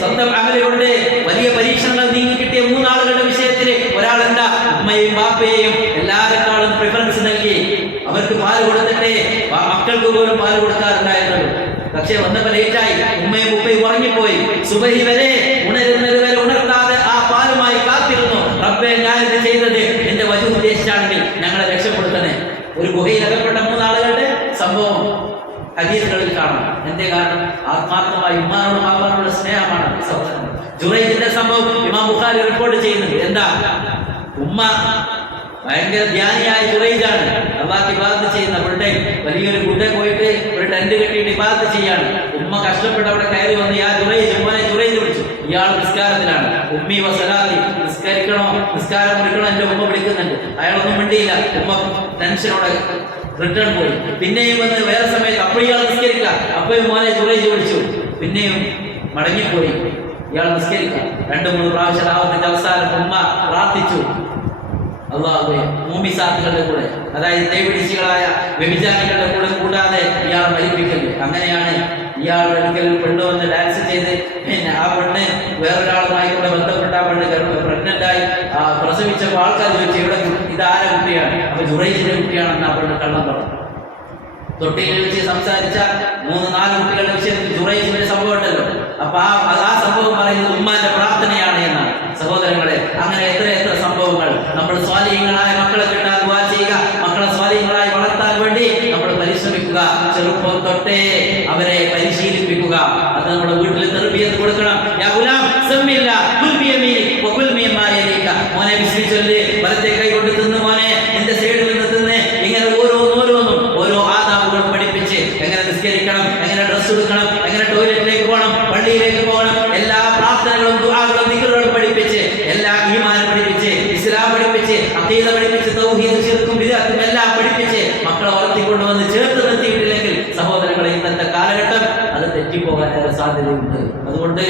സ്വന്തം അമലുകൊണ്ട് വലിയ പരീക്ഷണങ്ങൾ നീങ്ങി കിട്ടിയ 3 ആളുകളുടെ വിഷയത്തിൽ ഒരാളെന്താ, ഉമ്മയും ബാപ്പയെയും എല്ലാവരെക്കാളും പ്രിഫറൻസ് നൽകി അവർക്ക് പാല് കൊടുത്തിട്ടേ മക്കൾക്ക് പോലും പാല് കൊടുക്കാറുണ്ടായിരുന്നത്. പക്ഷെ വന്നപ്പോൾ ലേറ്റായി, ഉമ്മയും ഉപ്പയും ഉറങ്ങിപ്പോയി. സുബഹി വരെ ഉണരുന്നത് വരെ ഉണർത്താതെ ആ പാലുമായി കാത്തിരുന്നു. റബ്ബേ, ഞാനിത് ചെയ്തത് എന്റെ വജു ഉദ്ദേശിച്ചാണെങ്കിൽ ഞങ്ങളെ രക്ഷപ്പെടുത്തണേ. ഒരു ഗുഹയിൽ അകപ്പെട്ട 3 ആളുകളുടെ സംഭവം ഹദീസുകളിൽ കാണാം. എന്തേ കാരണം? ആത്മാർത്ഥമായി ഉമ്മാനോടും ബാപ്പാനോടും സ്നേഹമാണ്. ജുറൈജിന്റെ സംഭവം ഇമാം ബുഖാരി റിപ്പോർട്ട് ചെയ്യുന്നുണ്ട്. എന്താ, ഉമ്മ ഭയങ്കര ധ്യാനിയായ ജുറൈജാണ്. അള്ളാഹ് ഇബാദത്ത് ചെയ്യുന്ന ഫുൾ വലിയൊരു ഗുഡെ പോയിട്ട് ഒരു ടെന്റ് കെട്ടിയിട്ട് ഇബാദത്ത് ചെയ്യാണ്. ഉമ്മ കഷ്ടപ്പെട്ട് അവിടെ കയറി വന്ന് മോനെ ജുറൈജ് വിളിച്ചു. ഇയാൾ നിസ്കാരത്തിലാണ്. ഉമ്മി വസലാത്തി, നിസ്കാരം വിളിക്കണോ എന്റെ ഉമ്മ വിളിക്കുന്നുണ്ട്. അയാളൊന്നും മിണ്ടിയില്ല. ഉമ്മ ടെൻഷനോടെ റിട്ടേൺ പോയി. പിന്നെയും വന്ന് വേറെ സമയത്ത് അപ്പോൾ ഇയാൾ നിസ്കരിക്കാം. അപ്പോഴും മോനെ ജുറൈജ് വിളിച്ചു. പിന്നെയും മടങ്ങിപ്പോയി. ഇയാൾ നിസ്കരിക്കാം. 2-3 പ്രാവശ്യം ആവുന്നതിന്റെ അവസാനം ഉമ്മ പ്രാർത്ഥിച്ചു, അള്ളാഹു മൂമിസാത്തുകളുടെ കൂടെ, അതായത് തേപിടിച്ചികളായ വ്യഭിചാരികളുടെ കൂടെ കൂടാതെ ഇയാളെ മരിപ്പിക്കരുത്. അങ്ങനെയാണ് ഇയാൾ ഒരിക്കൽ പെണ്ണുവന്ന് ഡാൻസ് ചെയ്ത് പിന്നെ ആ പെണ്ണ് വേറൊരാളുമായി കൂടെ ബന്ധപ്പെട്ട ആ പെണ്ണ് പ്രഗ്നന്റായി പ്രസവിച്ചപ്പോൾ ആൾക്കാർ ചോദിച്ചു ഇവിടെ ഇതാര കുട്ടിയാണ്, അപ്പൊ ജുറൈജിന്റെ കുട്ടിയാണെന്ന് ആ പെണ്ണ് കള്ളം പറഞ്ഞു. തൊട്ടിയിൽ വെച്ച് സംസാരിച്ച 3-4 കുട്ടികളുടെ വിഷയത്തിൽ ജുറൈജിന്റെ സംഭവം ഉണ്ടല്ലോ. അപ്പൊ ആ സംഭവം പറയുന്നത് ഉമ്മാന്റെ പ്രാർത്ഥനയാണ് എന്നാണ്. സഹോദരങ്ങളെ, അങ്ങനെ എത്ര സംഭവങ്ങൾ. നമ്മൾ സ്വാലിഹീങ്ങളായ മക്കളെ കിട്ടാൻ ദുആ ചെയ്യുക, മക്കളെ സ്വാലിഹീങ്ങളായി വളർത്താൻ വേണ്ടി നമ്മൾ പരിശ്രമിക്കുക. ചെറുപ്പം തൊട്ടേ അവരെ പരിശീലിപ്പിക്കുക. അത് നമ്മുടെ വീട്ടിൽ തർബിയത്ത് കൊടുക്കണം. യാ ഗുലാം സമ്മില്ല കുൽ ബിയമീനിക വകുൽ മിമ്മാ യലീക, മോനെ ബിസ്മി ചൊല്ലി വലത്തെ കൈ കൊണ്ട് തിന്ന് മോനെ, നിന്റെ സൈഡിൽ നിന്ന് തിന്ന്. ഇങ്ങനെ ഓരോന്നും ഓരോ ആദാബുകൾ പഠിപ്പിച്ച് എങ്ങനെ നിസ്കരിക്കണം, എങ്ങനെ ഡ്രസ്സ് എടുക്കണം, എങ്ങനെ ടോയ്ലറ്റിലേക്ക് പോകണം, പള്ളിയിലേക്ക് പോകണം, എല്ലാ പ്രാർത്ഥനകളും ദുആകളും ദിക്റുകളും പഠിപ്പിച്ച്, എല്ലാ ഈമാനും പഠിപ്പിച്ച്, ഇസ്ലാം പഠിപ്പിച്ച്, അഖീദ പഠിപ്പിച്ച്, തൗഹീദ് ശിർക്കും ബിദ്അത്തും എല്ലാം പഠിപ്പിച്ച് മക്കളെ വളർത്തിക്കൊണ്ടുവന്ന് ചേർത്ത് നിർത്തിയിട്ടില്ലെങ്കിൽ സഹോദരങ്ങളെ, ഇന്നത്തെ കാലഘട്ടം അത് തെറ്റിപ്പോകാൻ സാധ്യതയുണ്ട്. അതുകൊണ്ട്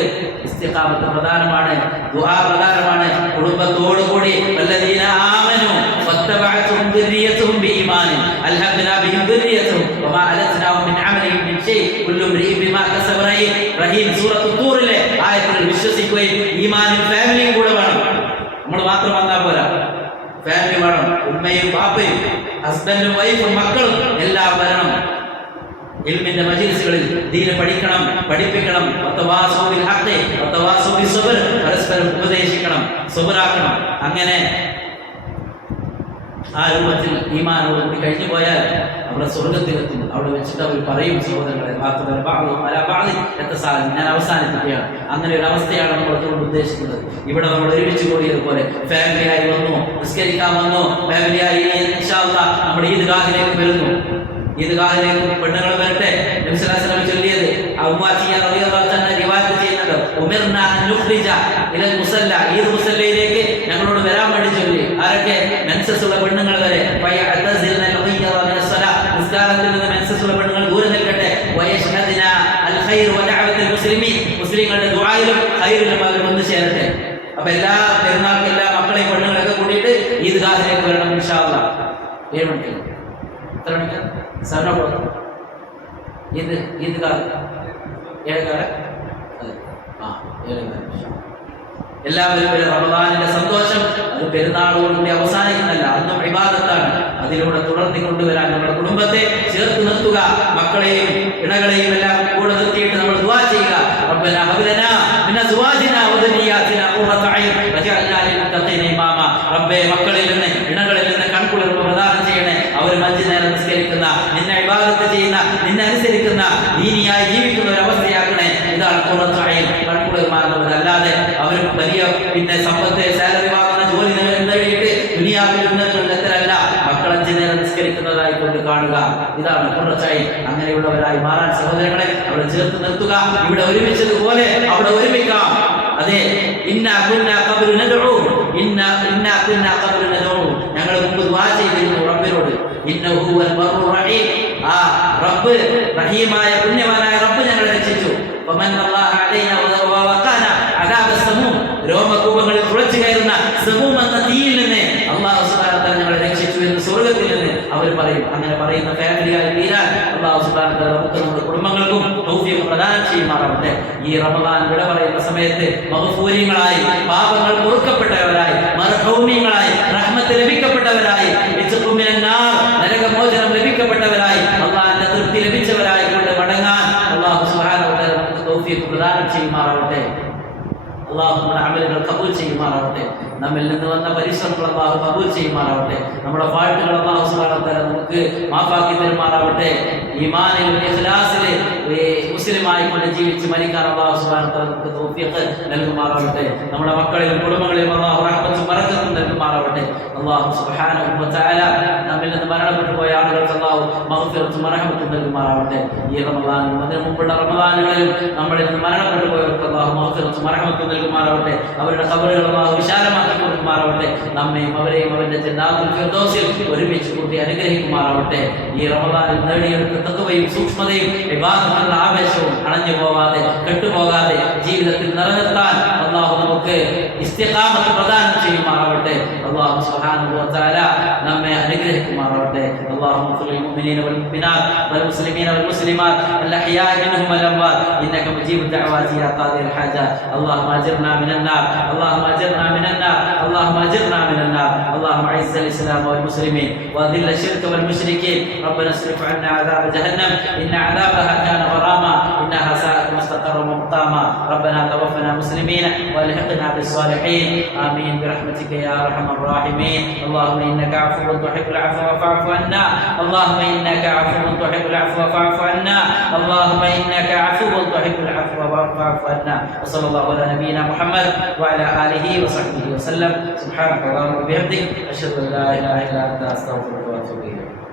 ഇസ്തിഖാമത്ത് പ്രധാനമാണ്, ദുആ പ്രധാനമാണ്. കുടുംബത്തോടുകൂടി വല്ലദീന ആമനു വത്തബഅതുഹും ദുർരിയ്യതുഹും ബിഈമാനിൻ അൽഹഖ്നാ ബിഹിം ദുർരിയ്യതുഹും വമാ അലത്നാഹും മിൻ അമലിഹിം മിൻ ഷൈ കുല്ലു ഇംറിഇൻ ബിമാ കസബ റഹീൻ. സൂറത്തുൽ തൂറിലെ ആയത്തിൽ വിശ്വസിക്കുകയും ഈമാനും ഫാമിലിയും കൂടെ വേണം. നമ്മൾ മാത്രം വന്നാൽ പോരാ, ഫാമിലി വേണം. ഉമ്മയും ബാപ്പയും ഹസ്ബൻഡും വൈഫും മക്കളും എല്ലാം വരണം. ഇൽമിന്റെ മജ്ലിസുകളിൽ ദീൻ പഠിക്കണം, പഠിപ്പിക്കണം. വതവാസൗ ബിൽ ഹഖ് വതവാസൗ ബിസ് സബ്ർ, പരസ്പരം ഉപദേശിക്കണം, സബറാക്കണം. അങ്ങനെ ആ രൂപത്തിൽ ഈമാനോടുകൂടി കഴിഞ്ഞു പോയാൽ അവിടെ സ്വർഗത്തിലെത്തും. അവിടെ വെച്ചിട്ട് അവർ പറയും, സഹോദരങ്ങളെ, ഞാൻ അവസാനിപ്പിക്കുകയാണ്. അങ്ങനെ ഒരു അവസ്ഥയാണ് നമ്മൾ അതുകൊണ്ട് ഉദ്ദേശിക്കുന്നത്. ഇവിടെ നമ്മൾ ഒരുമിച്ച് കൂടിയതുപോലെ ഫാമിലിയായി വന്നു, നിസ്കരിക്കാൻ വന്നു, ഫാമിലിയായി ഇൻഷാ അല്ലാഹ് നമ്മൾ ഈദ്ഗാഹിലേക്ക് വരുന്നു. ഈദ്ഗാഹിലേക്ക് പെണ്ണുങ്ങൾ വരട്ടെ. നബി സല്ലല്ലാഹു അലൈഹി വസല്ലം ചൊല്ലിയത് അബൂഅസിയ റളിയല്ലാഹു അൻഹ റിവായത്ത് ചെയ്യുന്നത്, ഉമിർനാ അൻ നുഖ്രിജ ഇലൽ മുസല്ല, ഈദ് മുസല്ലയിലേക്ക് ഞങ്ങളോട് വരാൻ വേണ്ടി ചൊല്ലി. ആരൊക്കെ? മെൻസസുള്ള പെണ്ണുങ്ങൾ വരെ. ഫയഅതസിൽന അൽ-ഖയ്റ മിന സ്വലാ, നിസ്കാരത്തിൽ നിന്ന് മെൻസസുള്ള പെണ്ണുങ്ങൾ ദൂരെ നിൽക്കട്ടെ. വയശ്ഹദിന അൽ ഖൈർ വ ദഅവത്തുൽ മുസ്ലിമീൻ, മുസ്ലിങ്ങളുടെ ദുആയിലും ഖൈറിലും അവർ വന്നു ചേരട്ടെ. അപ്പൊ എല്ലാ പെരുന്നാൾക്ക് എല്ലാ മക്കളെയും പെണ്ണുങ്ങളൊക്കെ കൂട്ടിയിട്ട് ഈദ്ഗാഹിലേക്ക് വരണം ഇൻഷാ അല്ലാഹ്. 7 മണിക്ക്. എത്ര മണിക്ക്? 7 o'clock. ഈദ്ഗാഹ് 7:15. എല്ലാവരും റമദാനിന്റെ സന്തോഷം അത് പെരുന്നാളോടുകൂടി അവസാനിക്കുന്നല്ല, അന്നും ഇബാദത്താണ്. അതിലൂടെ തുടർന്ന് കൊണ്ടുവരാൻ നമ്മുടെ കുടുംബത്തെ ചേർത്ത് നിർത്തുക. മക്കളെയും ഇണകളെയും എല്ലാം കൂടെ നിർത്തിയിട്ട് നമ്മൾ ദുആ ചെയ്യുക. റബ്ബനാ ഹബ് ലനാ മിൻ അസ്വാജിനാ വ ദുരിയാതിനാ ഖുറത അയ്ൻ വജഅൽനാ ലിൽ മുത്തഖീന ഇമാമ. റബ്ബേ, മക്കളിൽ നിന്ന് ഇണകളിൽ നിന്ന് കൺകുളിർമ പ്രദാനം ചെയ്യണേ. അവർ 5 നേരം നിസ്കരിക്കുന്ന, നിന്നെ ഇബാദത്ത് ചെയ്യുന്ന, നിന്നെ അനുസരിക്കുന്ന, ദീനിയായി ജീവിക്കുന്ന ഒരു അവസ്ഥയാക്കണേ. ഇതാണ് ഖുറത അയ്ൻ, കൺകുളിർമ എന്നത്. അല്ലാതെ അവർ വലിയ സമ്പത്ത്, സാലറി വാങ്ങുന്ന ജോലി നേടിയിട്ട് ദുനിയാവിൽ ഉന്നതങ്ങളിലെത്തലല്ല, മക്കൾ 5 നേരം നിസ്കരിക്കുന്നതായി കൊണ്ട് കാണുക. ഇതാണ് കുറച്ചായി. അങ്ങനെയുള്ളവരായി മാറാൻ സഹോദരങ്ങളെ അവിടെ ചേർത്ത് നിർത്തുക. ഇവിടെ ഒരുമിച്ചതുപോലെ അവിടെ ഒരുമിക്കാം. അതെ, ഞങ്ങൾ മുമ്പ് ദുആ ചെയ്തിരുന്നു റബ്ബിനോട്, ഇന്നഹു ഹുവൽ ബർറുർ റഹീം. ആ റബ്ബ്, റഹീമായ പുണ്യവാനായ റബ്ബ് ഞങ്ങളെ രക്ഷിച്ചു. ഫമന്നല്ലാഹു അലൈനാ വവഖാന അദാബസ് സമൂം, രോമകൂപങ്ങളിൽ തുളച്ചു കയറുന്ന സമൂം എന്ന തീയിൽ നിന്ന് അല്ലാഹു സുബ്ഹാനഹു വ തആല ഞങ്ങളെ രക്ഷിച്ചു എന്ന് സ്വർഗ്ഗത്തിൽ നിന്ന് അവർ പറയും. അങ്ങനെ പറയുന്ന ഫാമിലിയായി തീരാൻ അല്ലാഹു സുബ്ഹാനഹു വ തആല നമുക്ക് നമ്മുടെ കുടുംബങ്ങൾക്കും തൗഫീഖ് പ്രദാനം ചെയ്യുമാറാവട്ടെ. ഈ റമദാൻ വിട പറയുന്ന സമയത്ത് മഗ്ഫൂരികളായി, പാപങ്ങൾ പൊറുക്കപ്പെട്ടവരായി, മർഹൂമീങ്ങളായി, റഹ്മത്ത് ലഭിക്കപ്പെട്ടവരായി, നരകമോചനം ലഭിക്കപ്പെട്ടവരായി, അല്ലാഹുവിന്റെ തൃപ്തി ലഭിച്ചവരായി കൊണ്ട് മടങ്ങാൻ അല്ലാഹു സുബ്ഹാനഹു വ തആല നമുക്ക് തൗഫീഖ് പ്രദാനം ചെയ്യുമാറാവട്ടെ. അല്ലാഹു നമ്മുടെ അമലുകൾ കബൂൽ ചെയ്യുമാറാവട്ടെ. നമ്മിൽ നിന്ന് വന്ന പരിശ്രമങ്ങൾ അല്ലാഹു കബൂൽ ചെയ്യുമാറാവട്ടെ. നമ്മുടെ ഫാൾട്ടുകൾ അല്ലാഹു സുബ്ഹാനഹു വ തആല നമുക്ക് മാഫാക്കി തരുമാറാവട്ടെ. ഈമാനിൽ ഇഖ്ലാസിൽ മുസ്ലിമായി കൊണ്ട് ജീവിച്ച് മരിക്കാൻ അല്ലാഹു സുബ്ഹാനഹു വ തആല നമുക്ക് തൗഫീഖ് നൽകുമാറാവട്ടെ. നമ്മുടെ മക്കളിലും കുടുംബങ്ങളിലും അല്ലാഹു റഹ്മത്തും ബറക്കത്തും നൽകുമാറാവട്ടെ. അല്ലാഹു സുബ്ഹാനഹു വ തആല നമ്മിൽ നിന്ന് മരണപ്പെട്ടു പോയ ആളുകൾക്ക് അല്ലാഹു മഗ്ഫിറത്തും റഹ്മത്തും നൽകുമാറാവട്ടെ. ഈ റമദാനിലും അതിനു മുമ്പുള്ള റമദാനുകളിലും നമ്മളിൽ നിന്ന് മരണപ്പെട്ടു പോയവർക്ക് അല്ലാഹു മഗ്ഫിറത്തും റഹ്മത്തും നൽകുമാറാവട്ടെ. അവരുടെ ഖബറുകൾ അല്ലാഹു വിശാലമാക്കി കൊടുക്കുമാറാവട്ടെ. നമ്മയും അവരെയും അവന്റെ ജന്നാത്തുൽ ഫിർദൗസിൽ ഒരുമിച്ച് കൂട്ടി അനുഗ്രഹിക്കുമാറാവട്ടെ. ഈ റമദാനിൽ നേടിയെടുത്ത തഖ്വയും സൂക്ഷ്മതയും ഇബാദത്തുള്ള ആവേശവും അണഞ്ഞു പോകാതെ, കെട്ടുപോകാതെ ജീവിതത്തിൽ നിലനിർത്താൻ അല്ലാഹു നമുക്ക് ഇസ്തിഖാമത്ത് പ്രദാനം ചെയ്യുമാറാവട്ടെ. അല്ലാഹു അല്ലാഹു സുബ്ഹാനഹു വ തആല നമ്മെ അനുഗ്രഹിക്കുമാറാവട്ടെ. اللهم اغفر للمؤمنين والمؤمنات والمسلمين والمسلمات الأحياء منهم والأموات إنك مجيب الدعوات يا قاضي الحاجات. اللهم أجرنا من النار، اللهم أجرنا من النار، اللهم أجرنا من النار. اللهم أعز الإسلام والمسلمين وأذل الشرك والمشركين. ربنا اصرف عنا عذاب جهنم إن عذابها كان غراما إنها ساءت مستقرا ومقاما. ربنا توفنا مسلمين والحقنا بالصالحين. آمين برحمتك يا أرحم الراحمين. اللهم إنك عفو تحب العفو فاعف عنا. اللهم إنك عفو تحب العفو فاعف عنا. اللهم إنك عفو تحب العفو فاعف عنا. وصلى الله على نبينا محمد وعلى آله وصحبه وسلم. سبحانك اللهم وبحمدك أشهد أن لا إله إلا أنت أستغفرك وأتوب إليك.